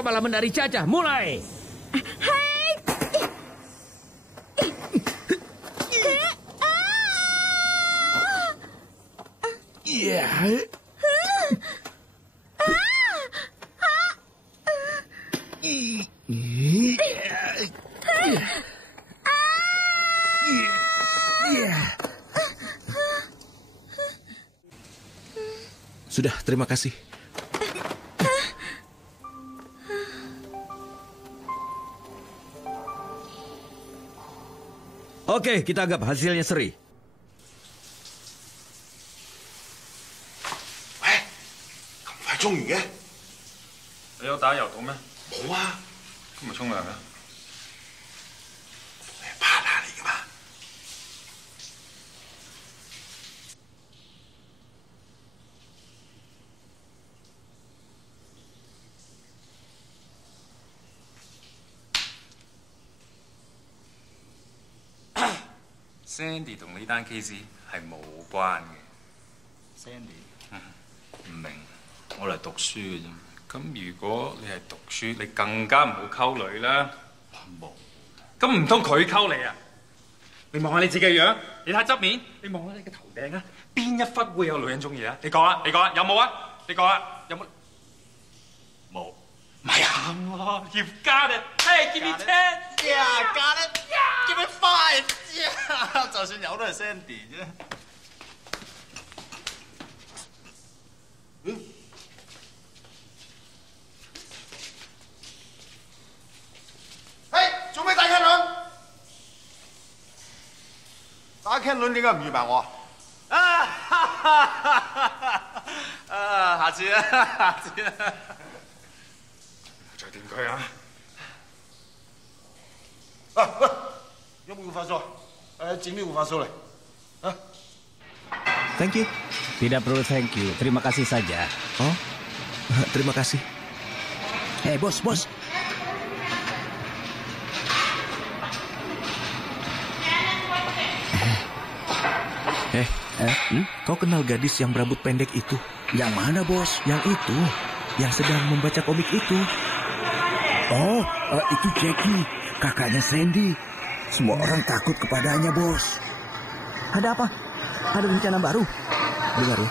Malah menari cacah, mulai. Sudah, terima kasih. Oke, kita anggap hasilnya seri.喂，咁快沖完嘅？你有打油到咩？冇啊，今日沖涼啊？你係 partner 嚟噶嘛？Sandy 同呢單 case 係冇關嘅。Sandy，唔明，我嚟讀書嘅啫。咁如果你係讀書，你更加唔好溝女啦。冇。咁唔通佢溝你啊？你望下你自己嘅樣，你睇側面，你望下你嘅頭頂啊，邊一忽會有女人中意啊？你講啊，有冇啊？你講啊，有冇？冇。咪啱咯，You've got it. Hey, give me 10. Yeah, got it. Give me 5. Yeah， 就算有都係 Sandy 啫。嘿，做咩打茄輪？打茄輪點解唔預埋我啊？下次啦，下次啦。再掂佢啊！喂，有冇護髮素？整啲護髮素嚟。Thank you. Tidak perlu thank you, terima kasih saja. Oh, terima kasih. Bos. Kau kenal gadis yang berambut pendek itu? Yang mana, Bos? Yang itu, yang sedang membaca komik itu. Oh, itu Jackie, kakaknya Sandy. Semua orang takut kepadanya, Bos. Ada apa? Ada rencana baru? Dengar ya,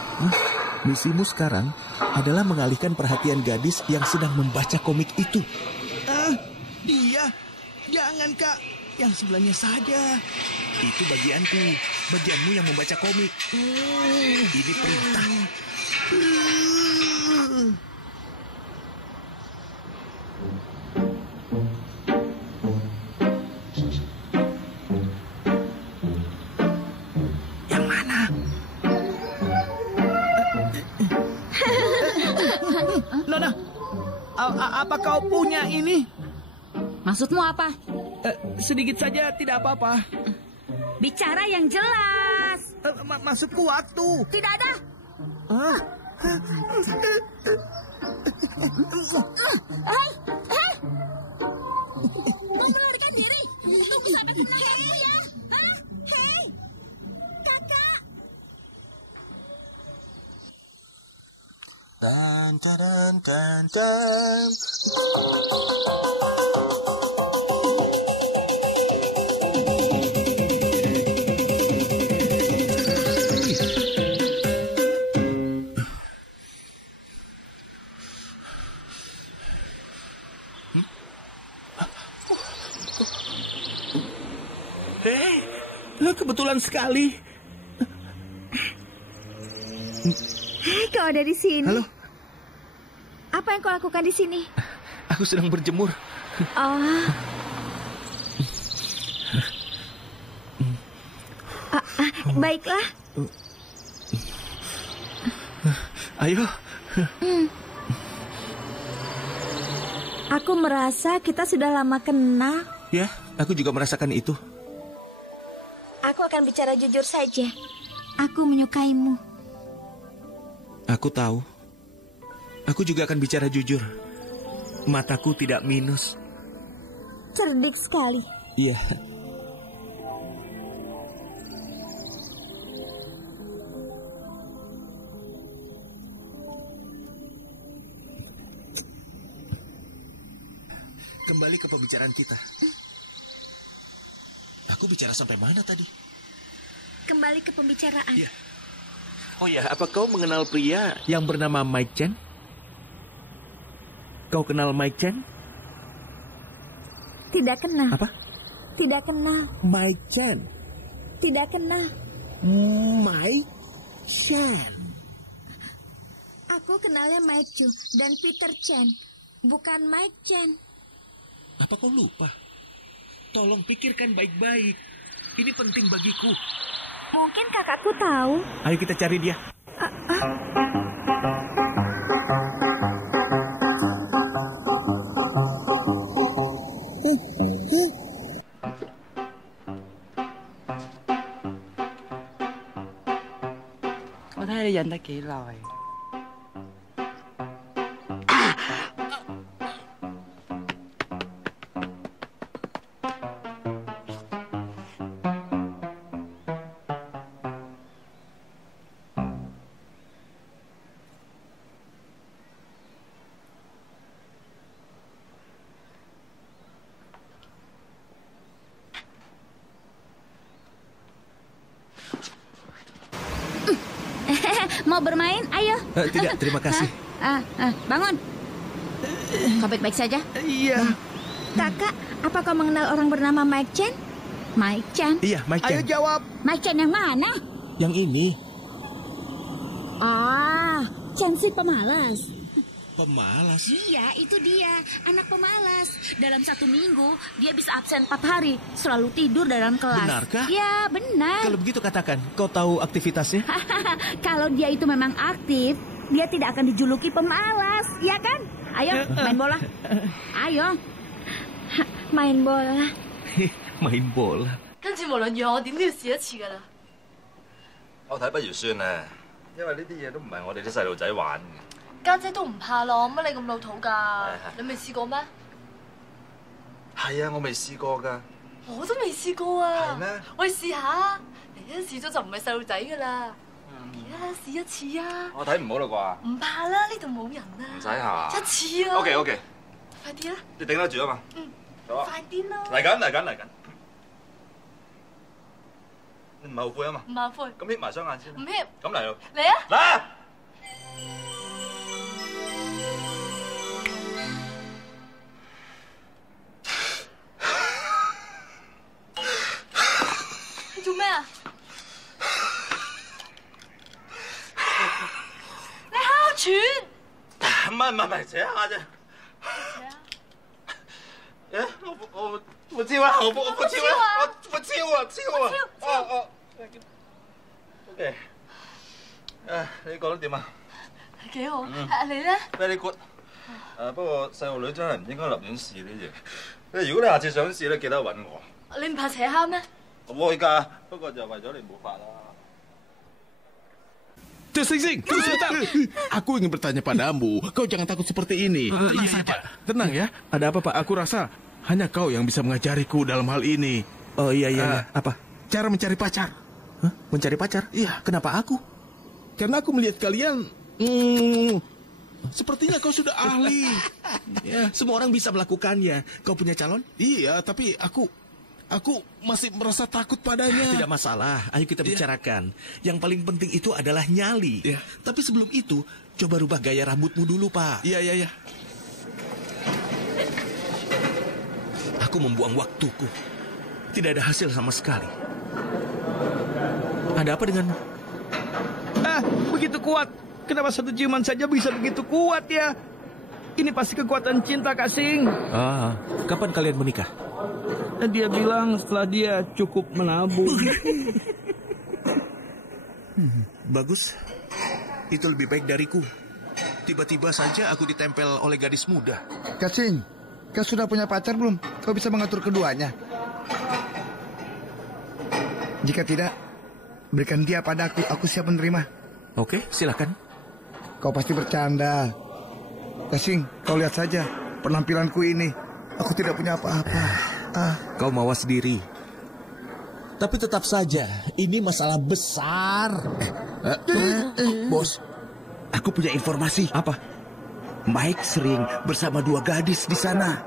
misimu sekarang adalah mengalihkan perhatian gadis yang sedang membaca komik itu. Dia? Jangan, Kak. Yang sebelahnya saja. Itu bagianku. Bagianmu yang membaca komik. Ini perintah. Yang mana? Nona, apa kau punya ini? Maksudmu apa? Sedikit saja, tidak apa-apa. Bicara yang jelas. Maksudku waktu. Tidak ada. Mau melarikan diri? Tunggu sampai kena helmmu ya. Hei, kakak. Dan dan dan dan. Kebetulan sekali. Kau ada di sini. Halo. Apa yang kau lakukan di sini? Aku sedang berjemur. Oh. Baiklah. Ayo. Aku merasa kita sudah lama kenal. Ya, aku juga merasakan itu. Aku akan bicara jujur saja. Aku menyukaimu. Aku tahu. Aku juga akan bicara jujur. Mataku tidak minus. Cerdik sekali. Iya. Kembali ke pembicaraan kita. Aku bicara sampai mana tadi? Kembali ke pembicaraan. Iya. Oh ya, apa kau mengenal pria yang bernama Mike Chen? Kau kenal Mike Chen? Tidak kenal. Apa? Tidak kenal. Mike Chen? Tidak kenal. Mike Chen? Aku kenalnya Mike Chu dan Peter Chen, bukan Mike Chen. Apa kau lupa? Tolong pikirkan baik-baik. Ini penting bagiku. Mungkin kakakku tahu. Ayo kita cari dia. Tôi thấy你忍得幾耐。Mau bermain? Ayo. Tidak, terima kasih. Bangun. Kau baik-baik saja? Iya. Kakak, apa kau mengenal orang bernama Mike Chen? Mike Chen? Iya, Mike Chen. Ayo jawab. Mike Chen yang mana? Yang ini. Chen si pemalas. Pemalas? Iya, itu dia. Anak pemalas. Dalam 1 minggu, dia bisa absen 4 hari. Selalu tidur dalam kelas. Benarkah? Ya, benar. Kalau begitu katakan, kau tahu aktivitasnya? Kalau dia itu memang aktif, dia tidak akan dijuluki pemalas, ya kan? Ayo, main bola. Ayo. Main bola. Main bola. 跟住無論如何，我點都要試一次㗎啦。我睇不如算啦，因為呢啲嘢都唔係我哋啲細路仔玩嘅。家姐都唔怕咯，乜你咁老土㗎？你未試過咩？係啊，我未試過㗎。我都未試過啊。係咩？我哋試下，嚟一試咗就唔係細路仔㗎啦。試一次啊！我睇唔好啦啩？唔怕啦，呢度冇人啦。唔使嚇。一次啊 ！OK， 快啲啦！你頂得住啊嘛？好啊！快啲啦！嚟緊！你唔後悔啊嘛？唔後悔。咁瞇埋雙眼先。唔瞇。咁嚟咯。嚟啊！嚟！你做咩啊？你哮喘？唔係，扯下啫。我超啦，我超啊！OK， 你覺得點啊？幾好，你咧 ？Very good。不過細路女真係唔應該立亂試呢嘢。如果你下次想試咧，記得揾我。你唔怕扯蝦咩？我會㗎，不過就為咗你冇法啦。Sing, aku ingin bertanya padamu. Kau jangan takut seperti ini. Tenang ya. Ada apa, Pak? Aku rasa hanya kau yang bisa mengajariku dalam hal ini. Oh iya. Apa? Cara mencari pacar. Hah? Mencari pacar? Iya. Kenapa aku? Karena aku melihat kalian. Sepertinya kau sudah ahli. Ya, semua orang bisa melakukannya. Kau punya calon? Iya, tapi aku masih merasa takut padanya. Tidak masalah, ayo kita bicarakan. Yang paling penting itu adalah nyali. Tapi sebelum itu, coba rubah gaya rambutmu dulu, Pak. Iya. Aku membuang waktuku. Tidak ada hasil sama sekali. Ada apa denganmu? Begitu kuat. Kenapa satu ciuman saja bisa begitu kuat ya? Ini pasti kekuatan cinta, Kak Sing. Kapan kalian menikah? Dia bilang setelah dia cukup menabung. Bagus. Itu lebih baik dariku. Tiba-tiba saja aku ditempel oleh gadis muda. Kacing, kau sudah punya pacar belum? Kau bisa mengatur keduanya. Jika tidak, berikan dia padaku. Aku siap menerima. Oke, silakan. Kau pasti bercanda. Kacing, kau lihat saja penampilanku ini. Aku tidak punya apa-apa. Kau mawas diri. Tapi tetap saja, ini masalah besar. Bos, aku punya informasi. Apa? Mike sering bersama 2 gadis di sana.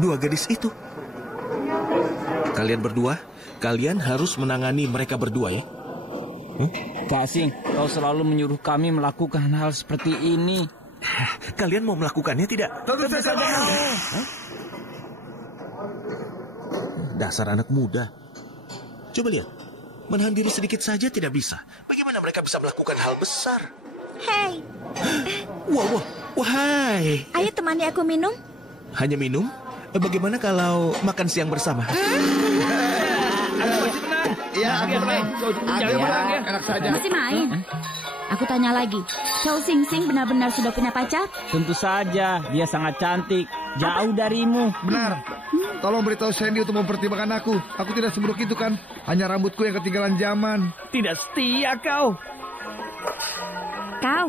2 gadis itu. Kalian berdua, kalian harus menangani mereka berdua ya. Kak Sing, kau selalu menyuruh kami melakukan hal seperti ini. Kalian mau melakukannya tidak? Tentu saja. Dasar anak muda. Coba lihat, menahan diri sedikit saja tidak bisa. Bagaimana mereka bisa melakukan hal besar? Hei. Wahai. Ayo temani aku minum. Hanya minum? Bagaimana kalau makan siang bersama? Aku masih menang. Iya, aku menang. Enak saja. Masih main. Aku tanya lagi, Chow Sing Sing benar-benar sudah punya pacar? Tentu saja, dia sangat cantik, jauh darimu. Benar. Tolong beritahu Sandy untuk mempertimbangkan aku. Aku tidak seburuk itu kan. Hanya rambutku yang ketinggalan zaman. Tidak setia kau. Kau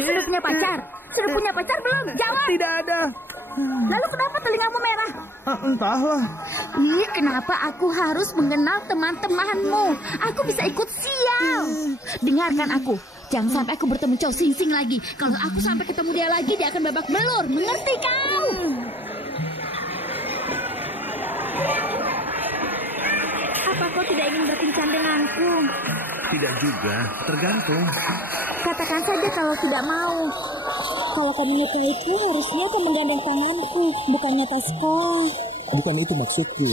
sudah punya pacar? Sudah punya pacar belum? Jawab. Tidak ada. Lalu kenapa telingamu merah? Entahlah. Kenapa aku harus mengenal teman-temanmu? Aku bisa ikut sial. Dengarkan aku. Jangan sampai aku bertemu Chow Sing Sing lagi. Kalau aku sampai ketemu dia lagi, dia akan babak belur. Mengerti kau? Apa kau tidak ingin berbincang denganku? Tidak juga, tergantung. Katakan saja kalau tidak mau. Kalau kau menyukaiku, harusnya kau menggandeng tanganku, bukannya tas sekolah. Bukan itu maksudku.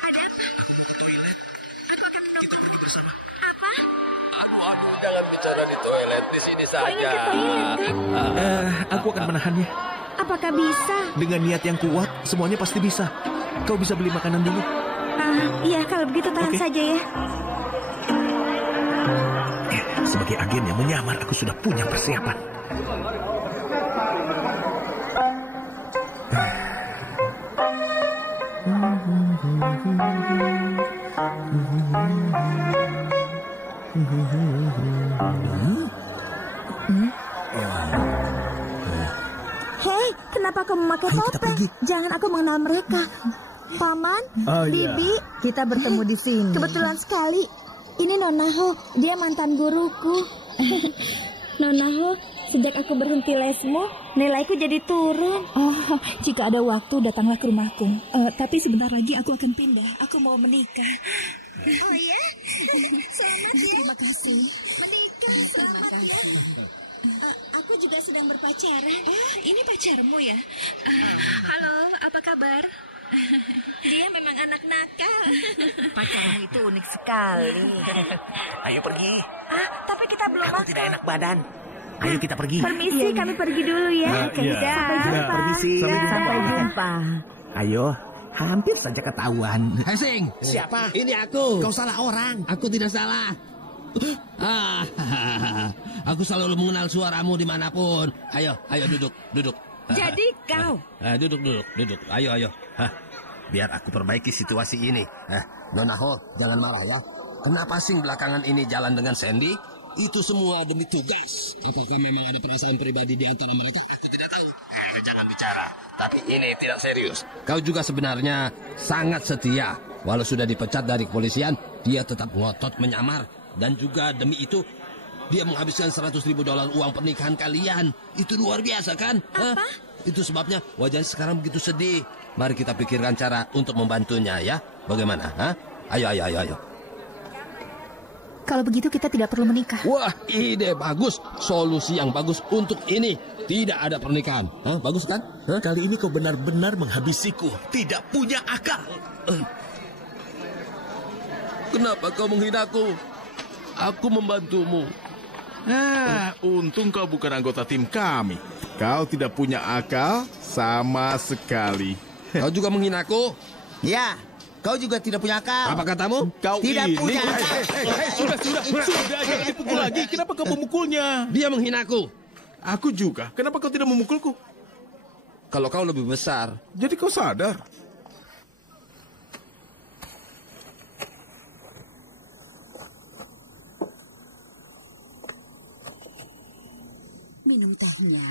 Ada apa? Aku akan menunggu. Bersama. Apa? Aduh, jangan bicara di toilet, di sini saja. Aku akan menahannya. Apakah bisa? Dengan niat yang kuat, semuanya pasti bisa. Kau bisa beli makanan dulu. Iya, kalau begitu tahan saja ya. Sebagai agen yang menyamar, aku sudah punya persiapan. Hei, kenapa kamu memakai topeng? Jangan, aku mengenal mereka. Paman, Bibi, kita bertemu di sini. Kebetulan sekali. Ini Nona Ho, dia mantan guruku. Nona Ho, sejak aku berhenti lesmu, nilaiku jadi turun. Oh, jika ada waktu datanglah ke rumahku. Tapi sebentar lagi aku akan pindah. Aku mau menikah. Oh ya? Selamat ya. Terima kasih. Menikah, selamat ya. Aku juga sedang berpacaran. Oh, ini pacarmu ya? Halo, apa kabar? Dia memang anak nakal. Pacarmu itu unik sekali. Ayo pergi. Tapi kita belum makan. Aku tidak enak badan. Ayo kita pergi. Permisi, kami pergi dulu ya. Sampai jumpa. Permisi. Sampai jumpa. Ayo, hampir saja ketahuan. Hesing. Siapa? Ini aku. Kau salah orang. Aku tidak salah. Aku selalu mengenal suaramu dimanapun. Ayo duduk. Jadi kau? Duduk. Ayo. Biar aku perbaiki situasi ini. Nona Ho, jangan marah ya. Kenapa Sing belakangan ini jalan dengan Sandy? Itu semua demi tugas. Apakah memang ada perasaan pribadi di antara mereka? Aku tidak tahu. Jangan bicara. Tapi ini tidak serius. Kau juga sebenarnya sangat setia. Walau sudah dipecat dari kepolisian, dia tetap ngotot menyamar. Dan juga demi itu, dia menghabiskan $100.000 uang pernikahan kalian. Itu luar biasa kan? Apa? Itu sebabnya wajahnya sekarang begitu sedih. Mari kita pikirkan cara untuk membantunya ya. Bagaimana? Ayo. Kalau begitu kita tidak perlu menikah. Wah, ide bagus. Solusi yang bagus untuk ini. Tidak ada pernikahan. Bagus kan? Kali ini kau benar-benar menghabisiku. Tidak punya akal. Kenapa kau menghinaku? Aku membantumu. Untung kau bukan anggota tim kami. Kau tidak punya akal sama sekali. Kau juga menghinaku? Ya, kau juga tidak punya akal. Apa katamu? Kau tidak ini. punya akal. Sudah, jangan dipukul lagi. Kenapa kau memukulnya? Dia menghinaku. Aku juga. Kenapa kau tidak memukulku? Kalau kau lebih besar. Jadi kau sadar? Minum tehnya.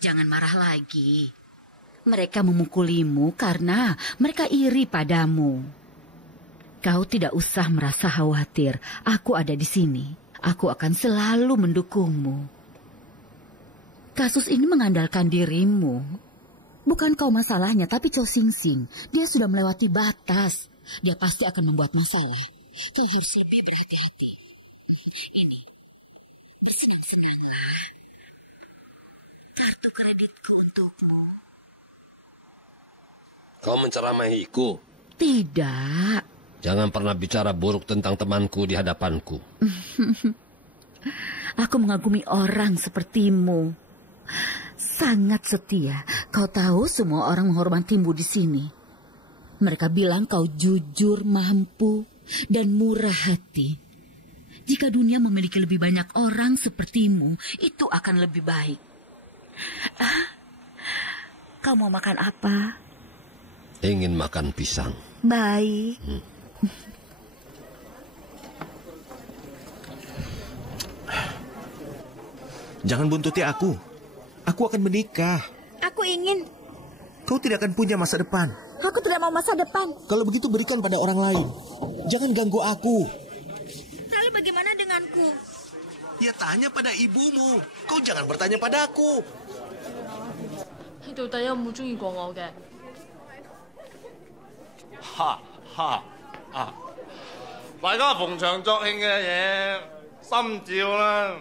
Jangan marah lagi. Mereka memukulimu karena mereka iri padamu. Kau tidak usah merasa khawatir. Aku ada di sini. Aku akan selalu mendukungmu. Kasus ini mengandalkan dirimu. Bukan kau masalahnya, tapi Chow Sing Sing. Dia sudah melewati batas. Dia pasti akan membuat masalah. Kau harus lebih berhati-hati. Ini, bersenang-senanglah. Kartu kreditku untukmu. Kau menceramahiku? Tidak. Jangan pernah bicara buruk tentang temanku di hadapanku. Aku mengagumi orang sepertimu. Sangat setia. Kau tahu semua orang menghormatimu di sini. Mereka bilang kau jujur, mampu, dan murah hati. Jika dunia memiliki lebih banyak orang sepertimu, itu akan lebih baik. Kau mau makan apa? Ingin makan pisang. Baik. Jangan buntuti aku. Aku akan menikah. Aku ingin. Kau tidak akan punya masa depan. Aku tidak mau masa depan. Kalau begitu berikan pada orang lain. Jangan ganggu aku. Lalu bagaimana denganku? Ya tanya pada ibumu. Kau jangan bertanya padaku. 你到底有冇中意過我嘅？ 大家逢場作興嘅嘢，心照啦。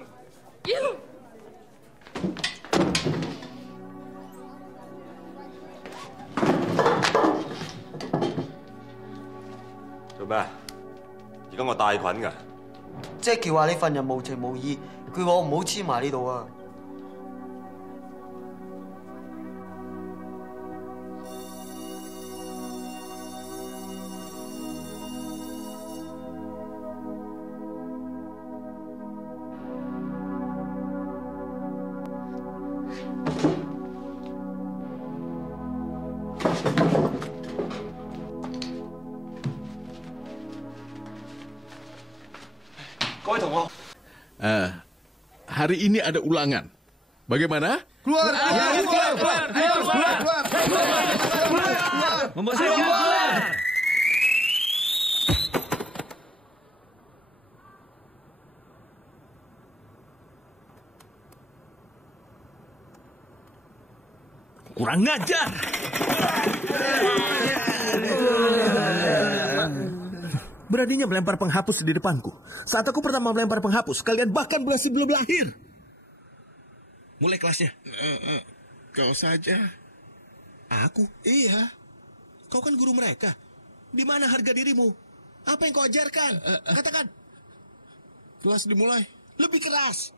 做咩？而家我帶菌㗎。即係橋話你份人無情無義，叫我唔好黐埋呢度啊！ hari ini ada ulangan. Bagaimana? Keluar! Ayo, keluar! Ayo, keluar! Membawa saya keluar! Kurang ngajar. Beraninya melempar penghapus di depanku. Saat aku pertama melempar penghapus, kalian bahkan masih belum lahir. Mulai kelasnya. Kau saja. Aku? Iya. Kau kan guru mereka. Di mana harga dirimu? Apa yang kau ajarkan? Katakan. Kelas dimulai. Lebih keras.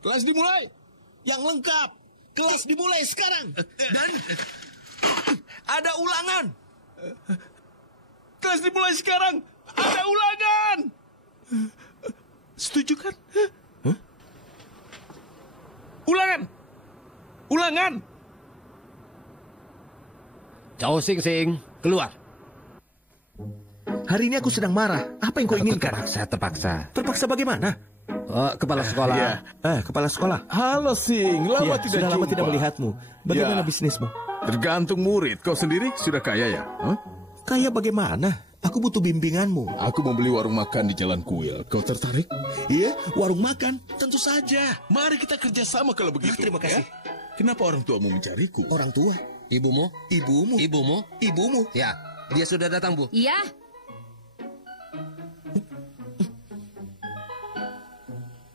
Kelas dimulai. Yang lengkap. Kelas dimulai sekarang. Dan ada ulangan. Kelas dimulai sekarang. Ada ulangan. Setuju kan? Ulangan. Ulangan. Cao Sing Sing, keluar. Hari ini aku sedang marah. Apa yang kau inginkan? Terpaksa. Terpaksa bagaimana? Kepala sekolah. Ya. Kepala sekolah. Halo Sing, lama tidak sudah jumpa. lama tidak melihatmu. Bagaimana Ya. bisnismu? Tergantung murid. Kau sendiri sudah kaya ya? Kaya bagaimana? Aku butuh bimbinganmu. Aku mau beli warung makan di Jalan Kuil. Kau tertarik? Iya, warung makan. Tentu saja. Mari kita kerjasama kalau begitu. Terima kasih. Kenapa orang tuamu mencariku? Orang tua? Ibumu? Ibumu? Ibumu? Ibumu? Ya, dia sudah datang, Bu. Iya.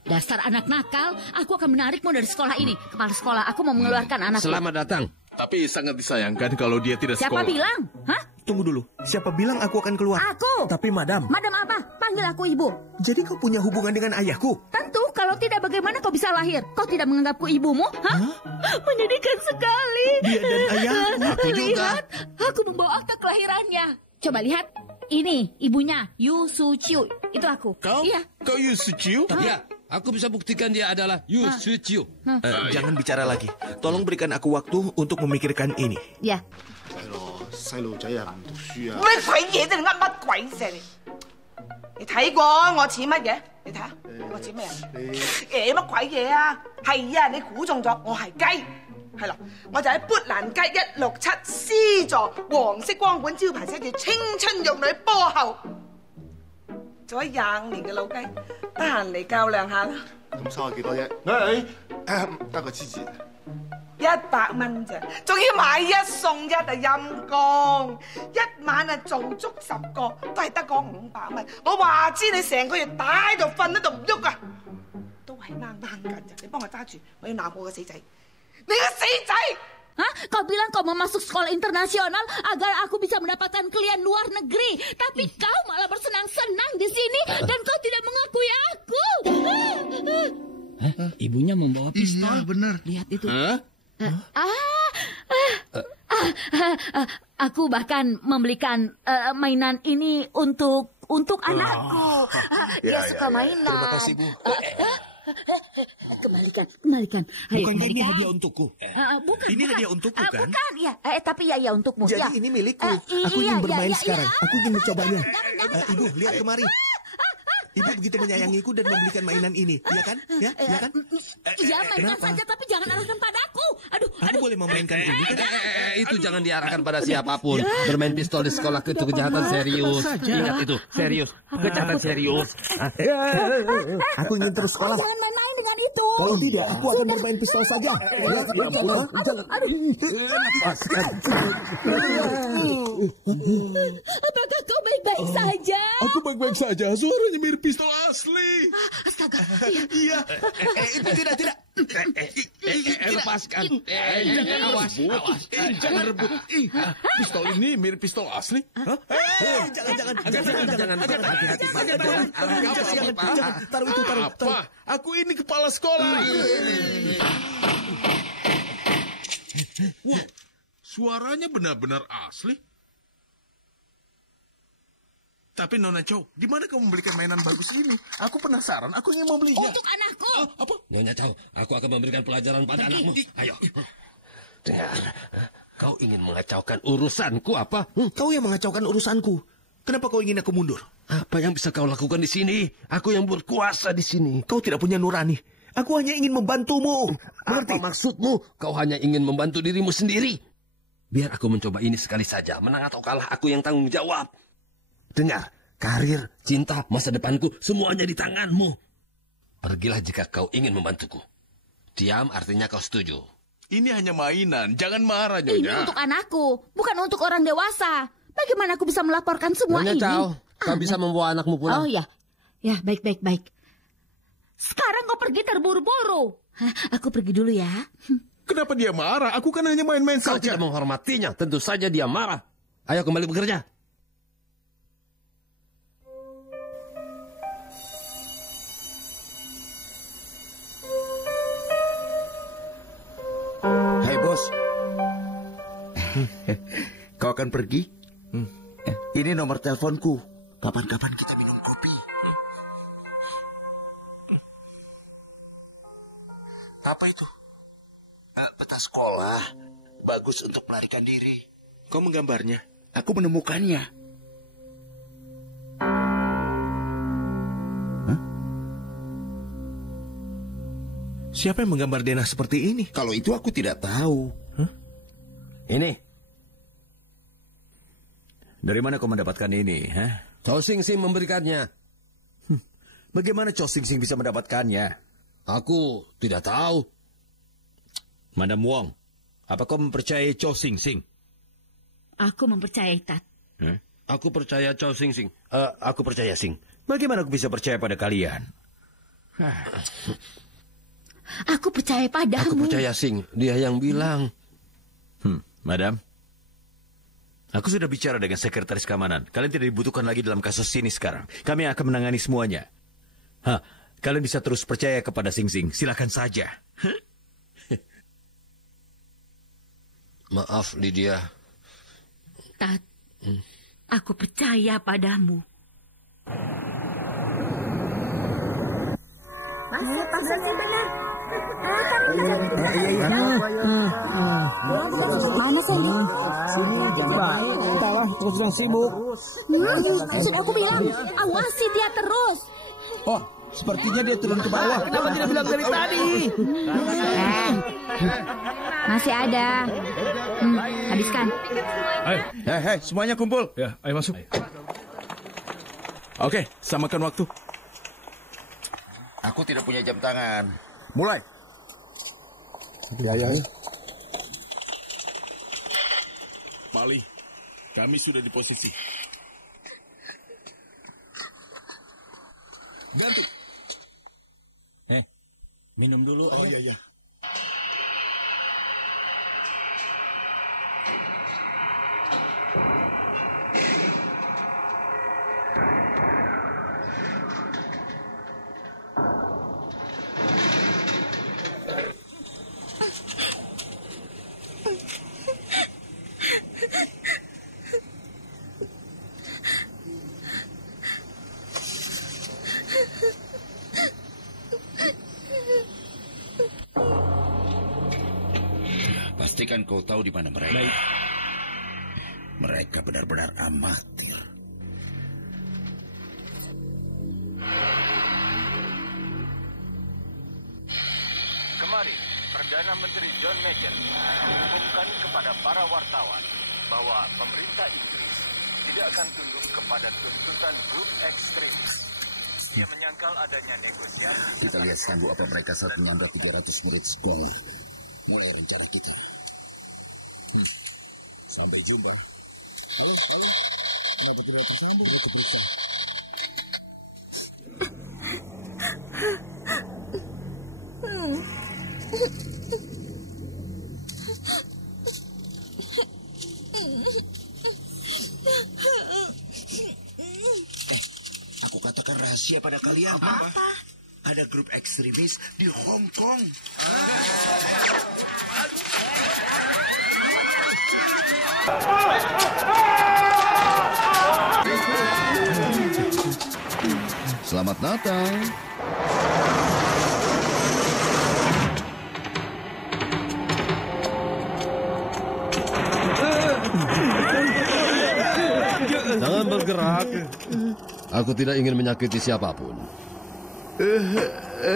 Dasar anak nakal, aku akan menarikmu dari sekolah ini. Kepala sekolah, aku mau mengeluarkan anakku. Selamat datang. Tapi sangat disayangkan kalau dia tidak Siapa sekolah. bilang? Hah? Tunggu dulu. Siapa bilang aku akan keluar? Aku. Tapi madam. Madam apa? Panggil aku ibu. Jadi kau punya hubungan dengan ayahku? Tentu, kalau tidak bagaimana kau bisa lahir? Kau tidak menganggapku ibumu? Hah? Menyedihkan sekali. Dia dan ayahku. Aku juga. Lihat, aku membawa akta kelahirannya. Coba lihat. Ini ibunya, Yu Su Chiu. Itu aku. Kau? Iya. Kau Yu Su Chiu? Ya, aku bisa buktikan dia adalah Yu Su Chiu. Jangan bicara lagi. Tolong berikan aku waktu untuk memikirkan ini. Ya. 細路仔啊，唔讀書啊！咩鬼嘢啫？你噏乜鬼啫你？你睇過我似乜嘢？你睇下我似咩啊？乜鬼嘢啊？係啊，你估中咗，我係雞。係啦，我就喺砵蘭街167 C 座黃色光管招牌寫住青春玉女波後，做咗25年嘅老雞，得閒嚟較量下啦。咁收我幾多啫？得個支持。 100蚊咋，仲要買一送一啊！陰公，一晚啊做足10個，都係得嗰500蚊。我話知你成個月打喺度瞓喺度唔喐啊，都係掹緊咋。你幫我揸住，我要鬧我個死仔，你個死仔！ Hah? Kau bilang kau mau masuk sekolah internasional agar aku bisa mendapatkan kuliah luar negeri. Tapi kau malah bersenang-senang di sini dan kau tidak mengakui aku. Ibunya membawa pistol. Iya, benar. Lihat itu. Aku bahkan membelikan mainan ini untuk anakku. Dia suka mainan. Terima kasih, Bu. Kembalikan. Bukankah ini hadiah untukku? Bukan. Ini hadiah untukku, kan? Bukan, ya. Tapi ya untukmu. Jadi ya. ini milikku. Aku ingin bermain sekarang. Aku ingin mencobanya. Ibu, lihat kemari. Ibu begitu menyayangiku dan membelikan mainan ini, iya kan? Ya kan? Iya, mainan saja, tapi jangan arahkan padaku. Aku boleh memainkan ini kan? Itu jangan diarahkan pada siapapun. Bermain pistol di sekolah itu kejahatan serius. Ingat itu, serius. Kejahatan serius. Aku ingin terus sekolah. Jangan main-main dengan itu. Kalau tidak, aku akan bermain pistol saja. Apakah kau baik-baik saja? Aku baik-baik saja. Suaranya mirip pistol asli. Astaga. Iya. Itu tidak. Lepaskan. Awas. Jangan rebut. Pistol ini mirip pistol asli. Jangan. Taruh itu. Apa? Aku ini kepala sekolah. Wah, suaranya benar-benar asli. Tapi Nona Chow, di mana kamu membelikan mainan bagus ini? Aku penasaran, aku ingin mau belinya. Untuk anakku. Apa? Nyonya Chow, aku akan memberikan pelajaran pada anakmu. Ayo. Dengar, kau ingin mengacaukan urusanku apa? Kau yang mengacaukan urusanku. Kenapa kau ingin aku mundur? Apa yang bisa kau lakukan di sini? Aku yang berkuasa di sini. Kau tidak punya nurani. Aku hanya ingin membantumu. Apa maksudmu? Kau hanya ingin membantu dirimu sendiri. Biar aku mencoba ini sekali saja. Menang atau kalah, aku yang tanggung jawab. Dengar, karir, cinta, masa depanku, semuanya di tanganmu. Pergilah jika kau ingin membantuku. Diam artinya kau setuju. Ini hanya mainan, jangan marah, Nyonya. Ini untuk anakku, bukan untuk orang dewasa. Bagaimana aku bisa melaporkan semua Nyonya ini? Chow, kau bisa membawa anakmu pulang. Oh ya, ya baik. Sekarang kau pergi terburu-buru. Aku pergi dulu ya. Kenapa dia marah? Aku kan hanya main-main Kau saja. tidak menghormatinya, tentu saja dia marah. Ayo kembali bekerja. Hai bos, kau akan pergi? Ini nomor teleponku. Kapan-kapan kita minum kopi. Apa itu? Peta sekolah. Bagus untuk melarikan diri. Kau menggambarnya? Aku menemukannya. Siapa yang menggambar denah seperti ini? Kalau itu aku tidak tahu. Ini. Dari mana kau mendapatkan ini? Chow Sing Sing memberikannya. Bagaimana Chow Sing Sing bisa mendapatkannya? Aku tidak tahu. Madam Wong, apa kau mempercayai Chow Sing Sing? Aku mempercayai Tat. Aku percaya Chow Sing Sing. Aku percaya Sing. Bagaimana aku bisa percaya pada kalian? Aku percaya padamu. Aku percaya Sing. Dia yang bilang. Madam, aku sudah bicara dengan sekretaris keamanan. Kalian tidak dibutuhkan lagi dalam kasus ini sekarang. Kami akan menangani semuanya. Kalian bisa terus percaya kepada Sing Sing. Silakan saja. Maaf, Lydia. Tat, aku percaya padamu. Pasal sih benar. Mana Sandy? Sini, jangan. Entahlah, aku sedang sibuk. Sudah aku bilang, awasi dia terus. Oh, sepertinya dia turun ke bawah. Kenapa tidak bilang dari tadi? Masih ada. Habiskan. Hei, semuanya kumpul. Ya, ayo masuk. Oke, samakan waktu. Aku tidak punya jam tangan. Mulai. Ya. Mali, kami sudah di posisi. Ganti. Minum dulu. Oh iya. Pastikan kau tahu di mana mereka. Baik. Mereka benar-benar amatir. Kemarin, Perdana Menteri John Major mengumumkan kepada para wartawan bahwa pemerintah Inggris tidak akan tunduk kepada tuntutan grup ekstremis. Dia menyangkal adanya negosiasi. Kita lihat sanggup apa mereka saat menambah 300 murid sekolah. Mulai rencana kita. Sampai jumpa. Halo. Kenapa tidak tersambung? Kita periksa. Aku katakan rahasia pada kalian. Apa? Ada grup ekstremis di Hong Kong. Selamat Natal. Jangan bergerak. Aku tidak ingin menyakiti siapapun. Ya,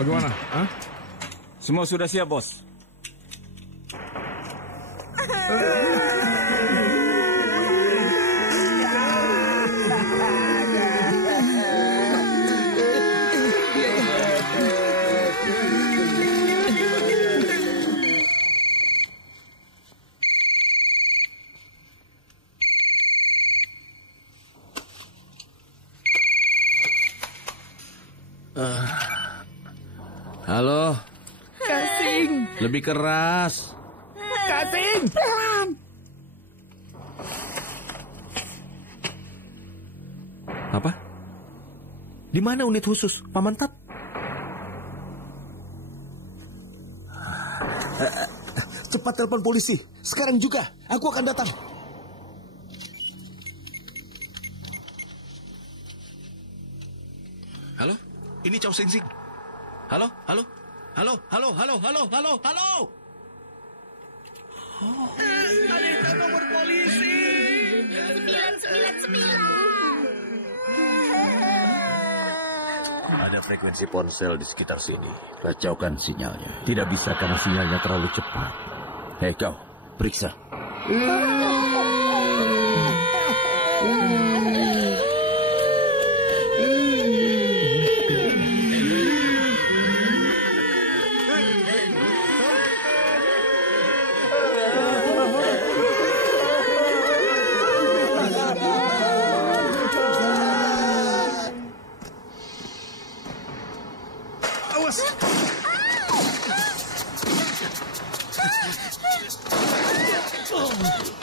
bagaimana? Hah? Semua sudah siap, Bos. Halo. Kasing. Lebih keras. Kasing. Pelan. Apa? Di mana unit khusus, Paman Tat? Cepat telepon polisi. Sekarang juga. Aku akan datang. Halo? Ini Chow Sing Sing. Halo? Halo? Halo? Halo? Halo? Halo? Halo? Halo? Oh, ada nomor polisi. 999. Ada frekuensi ponsel di sekitar sini. Kacaukan sinyalnya. Tidak bisa karena sinyalnya terlalu cepat. Hei kau, periksa.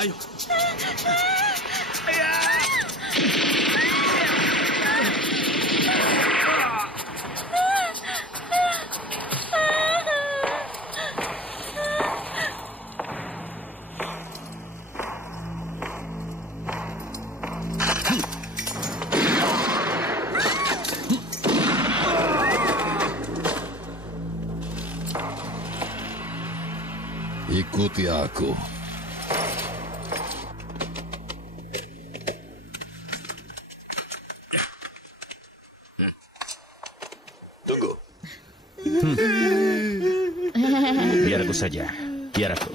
Ayo. Ikuti aku. Tunggu. Biar aku saja. Biar aku.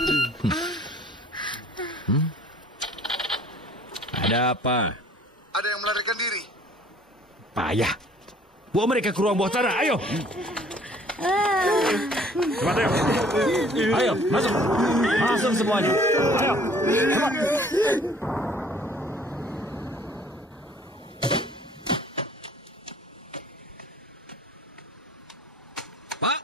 Ada apa? Ada yang melarikan diri. Payah. Bawa mereka ke ruang bawah tanah. Ayo. Cepat, ayo. Ayo, masuk. Masuk semuanya. Ayo. Cepat. Pak,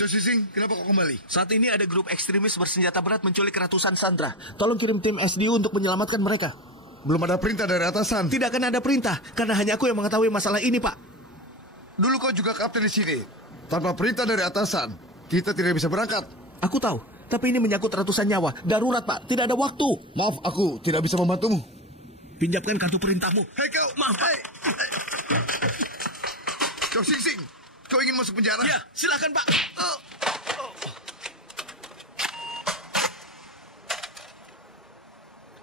Chow Sing Sing, kenapa kau kembali? Saat ini ada grup ekstremis bersenjata berat menculik ratusan sandera. Tolong kirim tim SDU untuk menyelamatkan mereka. Belum ada perintah dari atasan. Tidak akan ada perintah, karena hanya aku yang mengetahui masalah ini, Pak. Dulu kau juga kapten di sini. Tanpa perintah dari atasan, kita tidak bisa berangkat. Aku tahu, tapi ini menyangkut ratusan nyawa. Darurat, Pak. Tidak ada waktu. Maaf, aku tidak bisa membantumu. Pinjamkan kartu perintahmu. Hei kau, maaf. Hey. Chow Sing Sing, kau ingin masuk penjara? Ya, silakan, Pak.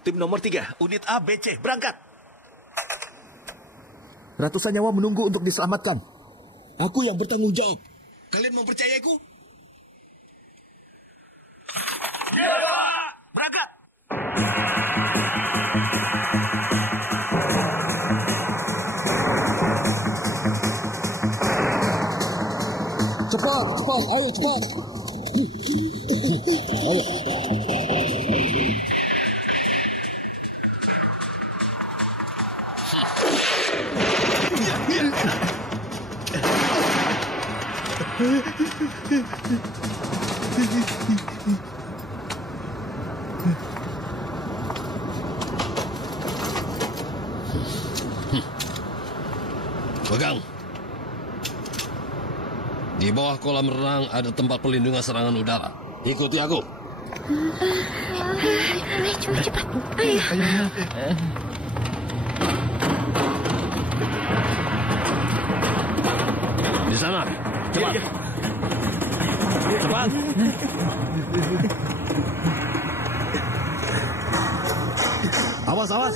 Tim nomor 3, unit A, B, C, berangkat. Ratusan nyawa menunggu untuk diselamatkan. Aku yang bertanggung jawab. Kalian mau percayaiku? Ya, Pak. Berangkat. Cepat, cepat, ayo cepat. Ayo. Pegang. Di bawah kolam renang ada tempat pelindungan serangan udara. Ikuti aku. Ayo, cepat. Ayo. Di sana. Cepat. Cepat. Awas, awas.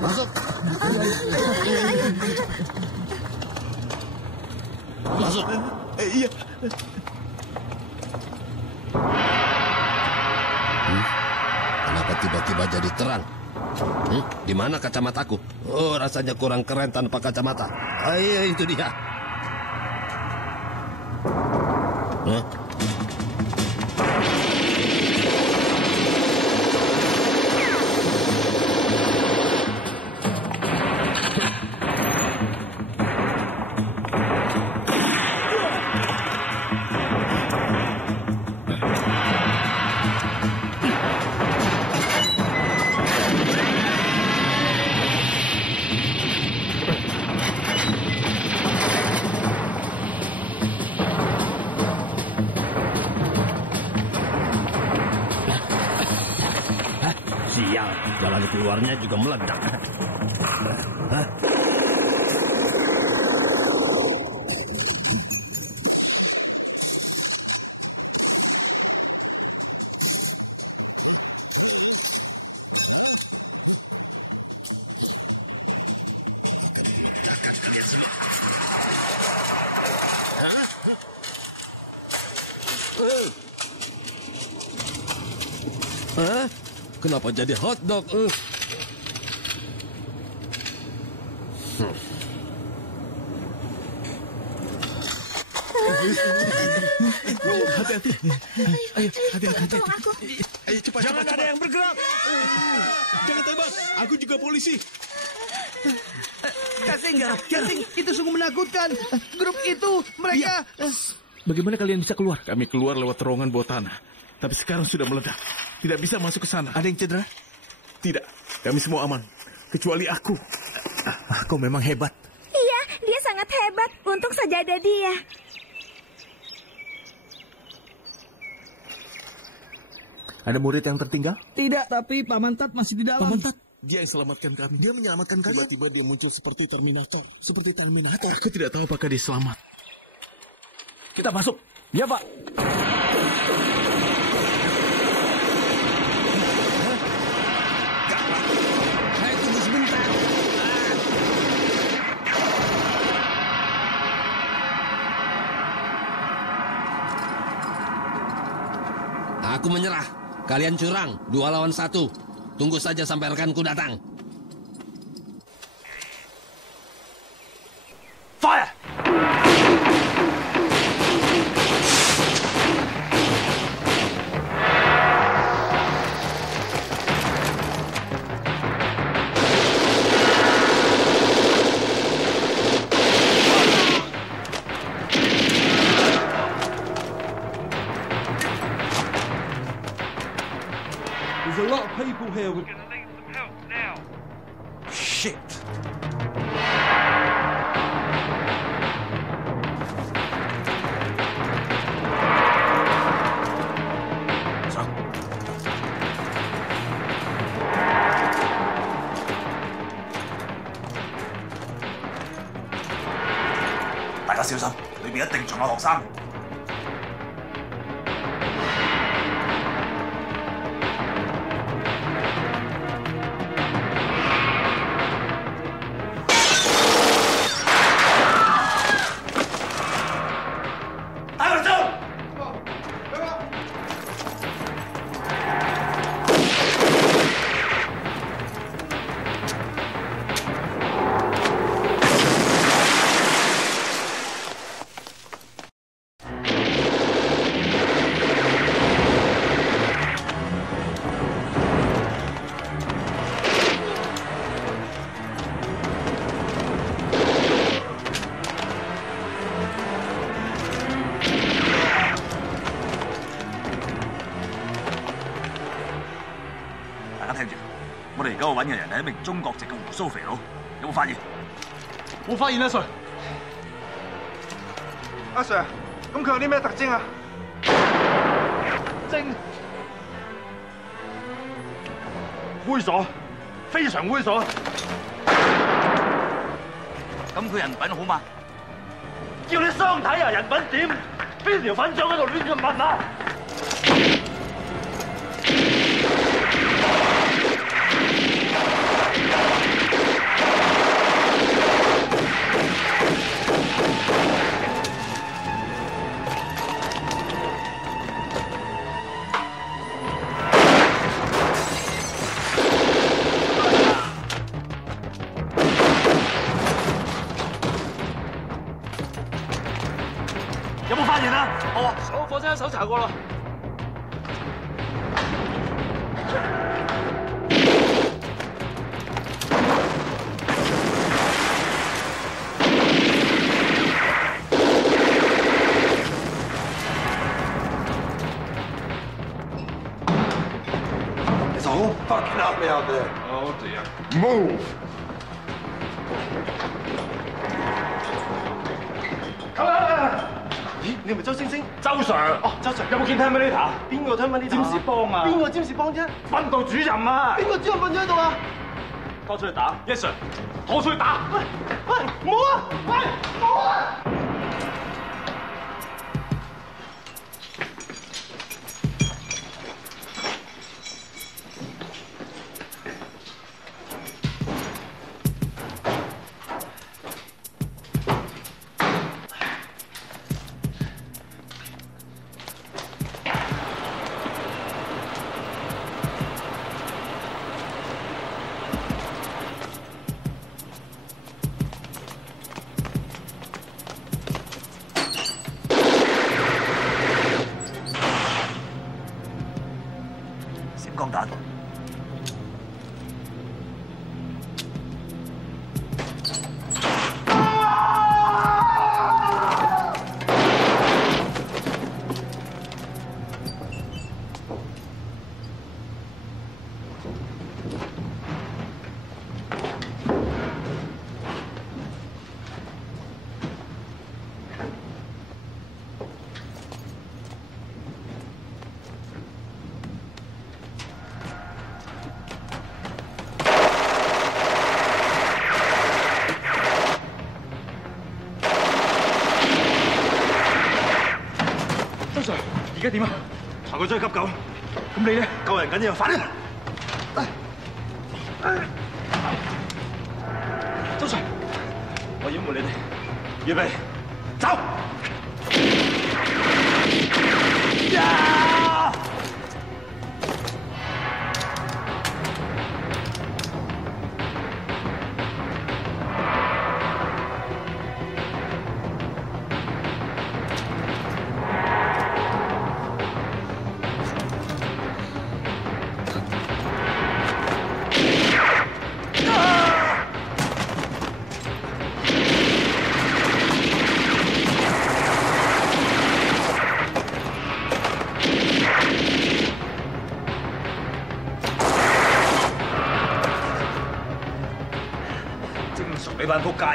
Masuk. Masuk. Iya. Kenapa tiba-tiba jadi terang? Di mana kacamataku? Oh, rasanya kurang keren tanpa kacamata. Ayo, itu dia. Hah? Sial, jalan keluarnya juga meledak. Hah? Hah? Kenapa jadi hotdog? Hati-hati. Ayo, hati-hati. Tolong aku. Ayo, cepat. Jangan ada yang bergerak. Jangan tebak. Aku juga polisi. Kasing, itu sungguh menakutkan. Grup itu, mereka... Bagaimana kalian bisa keluar? Kami keluar lewat terowongan bawah tanah. Tapi sekarang sudah meledak. Tidak bisa masuk ke sana. Ada yang cedera? Tidak. Kami semua aman. Kecuali aku. Kau memang hebat. Iya, dia sangat hebat. Untung saja ada dia. Ada murid yang tertinggal? Tidak, tapi Pak Mantat masih di dalam. Pak Mantat? Dia yang selamatkan kami. Dia menyelamatkan kami. Tiba-tiba dia muncul seperti Terminator. Seperti Terminator. Aku tidak tahu apakah dia selamat. Kita masuk. Ya, Pak. Tunggu sebentar. Aku menyerah. Kalian curang. 2 lawan 1. Tunggu saja sampai rekanku datang. Fire! There's a lot of people here with... Shit! So. 大家小心，裏邊一定仲有學生。我哋而家要揾嘅人係一名中國籍嘅胡鬚肥佬，有冇發現？冇發現啊，Sir。阿 Sir， 咁佢有啲咩特徵啊？徵猥瑣、非常猥瑣。咁佢人品好嘛？叫你相睇啊！人品點？邊條粉腸喺度亂咁問啊？有冇發現啊？我火車搜查過啦。It's a whole fucking army out there. Oh dear. Move. 咦，你係咪周星星？周 Sir。哦，周 Sir。有冇見 Terminator？邊個 Terminator？占士邦啊。邊個占士邦啫？訓導主任啊。邊個主任瞓咗喺度啊？拖出去打。Yes Sir。拖出去打。喂，唔好啊！喂，唔好啊！光彈。而家點啊？查佢追急救，咁你咧救人緊要，快啲！周 Sir， 我掩護你哋，預備，走！你班仆街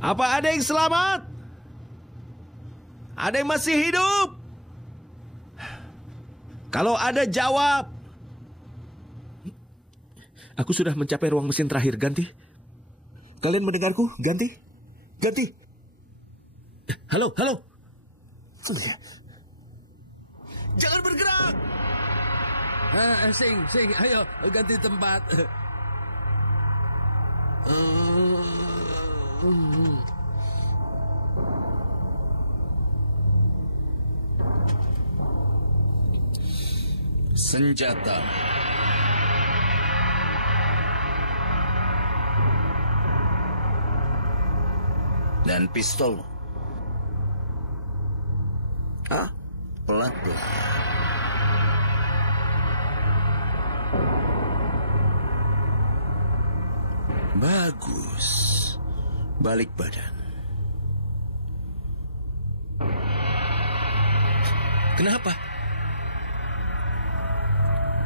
！Apa ada yang selamat? Ada yang masih hidup? Kalau ada jawab. Aku sudah mencapai ruang mesin terakhir, ganti. Kalian mendengarku? Ganti. Ganti. Halo, halo. Jangan bergerak. Sing, ayo ganti tempat. Senjata. Dan pistol. Hah? pelan-pelan. Bagus. Balik badan. Kenapa?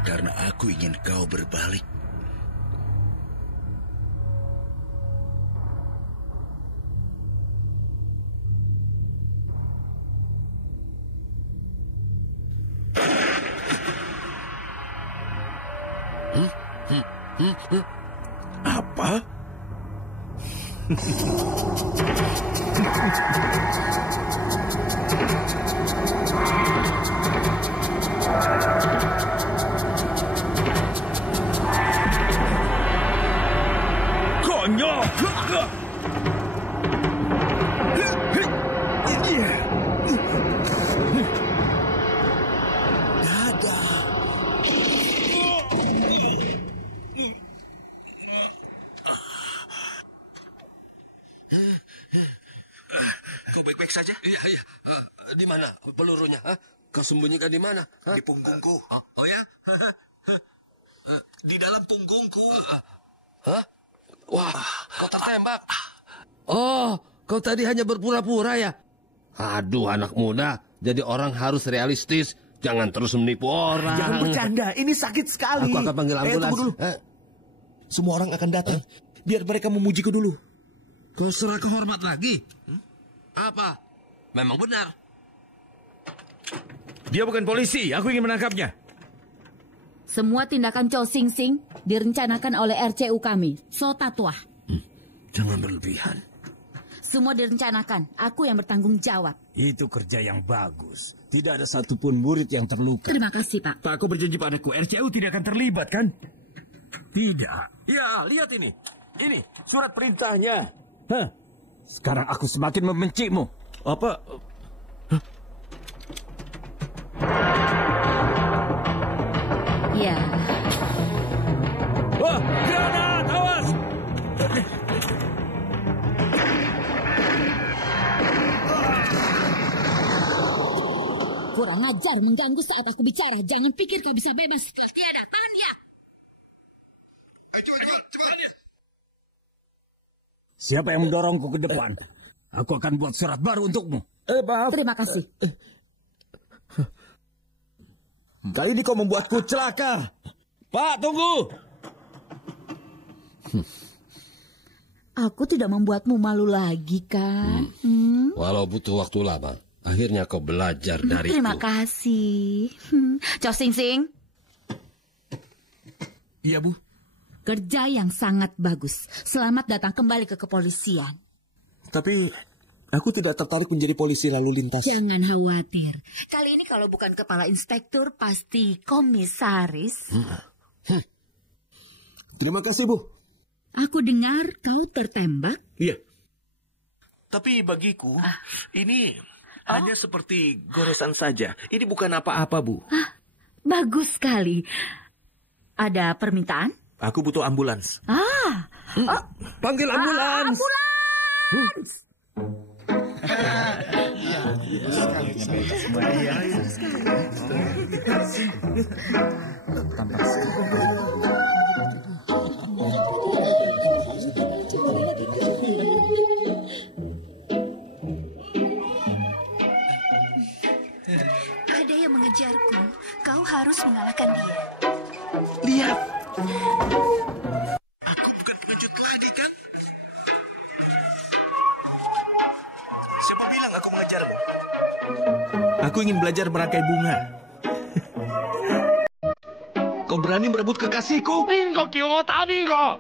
Karena aku ingin kau berbalik. Apa? Konyol! Kau baik-baik saja? Iya. Di mana pelurunya? Kau sembunyikan di mana? Di punggungku. Oh ya? Di dalam punggungku. Wah, kau tertembak. Oh, kau tadi hanya berpura-pura ya? Aduh, anak muda. Jadi orang harus realistis. Jangan terus menipu orang. Jangan bercanda, ini sakit sekali. Aku akan panggil ambulans. Tunggu dulu. Semua orang akan datang. Biar mereka memujiku dulu. Kau serah kehormat lagi? Apa? Memang benar. Dia bukan polisi, aku ingin menangkapnya. Semua tindakan Chow Sing Sing direncanakan oleh RCU kami, Sotatwah. Jangan berlebihan. Semua direncanakan, aku yang bertanggung jawab. Itu kerja yang bagus. Tidak ada satupun murid yang terluka. Terima kasih, Pak. Pak, aku berjanji padaku, RCU tidak akan terlibat, kan? Tidak. Ya, lihat ini. Ini surat perintahnya. Sekarang aku semakin membencimu. Apa? Ya. Wah, granat, awas! Kurang ajar mengganggu saat aku bicara. Jangan pikir kau bisa bebas. Tiada, Pania. Siapa yang mendorongku ke depan? Aku akan buat surat baru untukmu. Maaf. Terima kasih. Kali ini kau membuatku celaka. Pak, tunggu. Aku tidak membuatmu malu lagi, kan? Walau butuh waktu lama, akhirnya kau belajar dariku. Terima kasih. Chow Sing Sing. Iya, Bu. Kerja yang sangat bagus. Selamat datang kembali ke kepolisian. Tapi aku tidak tertarik menjadi polisi lalu lintas. Jangan khawatir. Kali ini kalau bukan kepala inspektur, pasti komisaris. Terima kasih, Bu. Aku dengar kau tertembak. Iya. Tapi bagiku, ini hanya seperti goresan saja. Ini bukan apa-apa, Bu. Bagus sekali. Ada permintaan? Aku butuh ambulans. Panggil ambulans. Ambulans! Ada yang mengejarku. Kau harus mengalahkan dia. Lihat. Aku bukan pengecut lagi, kan? Siapa bilang aku mengejarmu? Aku ingin belajar merangkai bunga. Kau berani merebut kekasihku? Bingo, Kyo, tadi kok.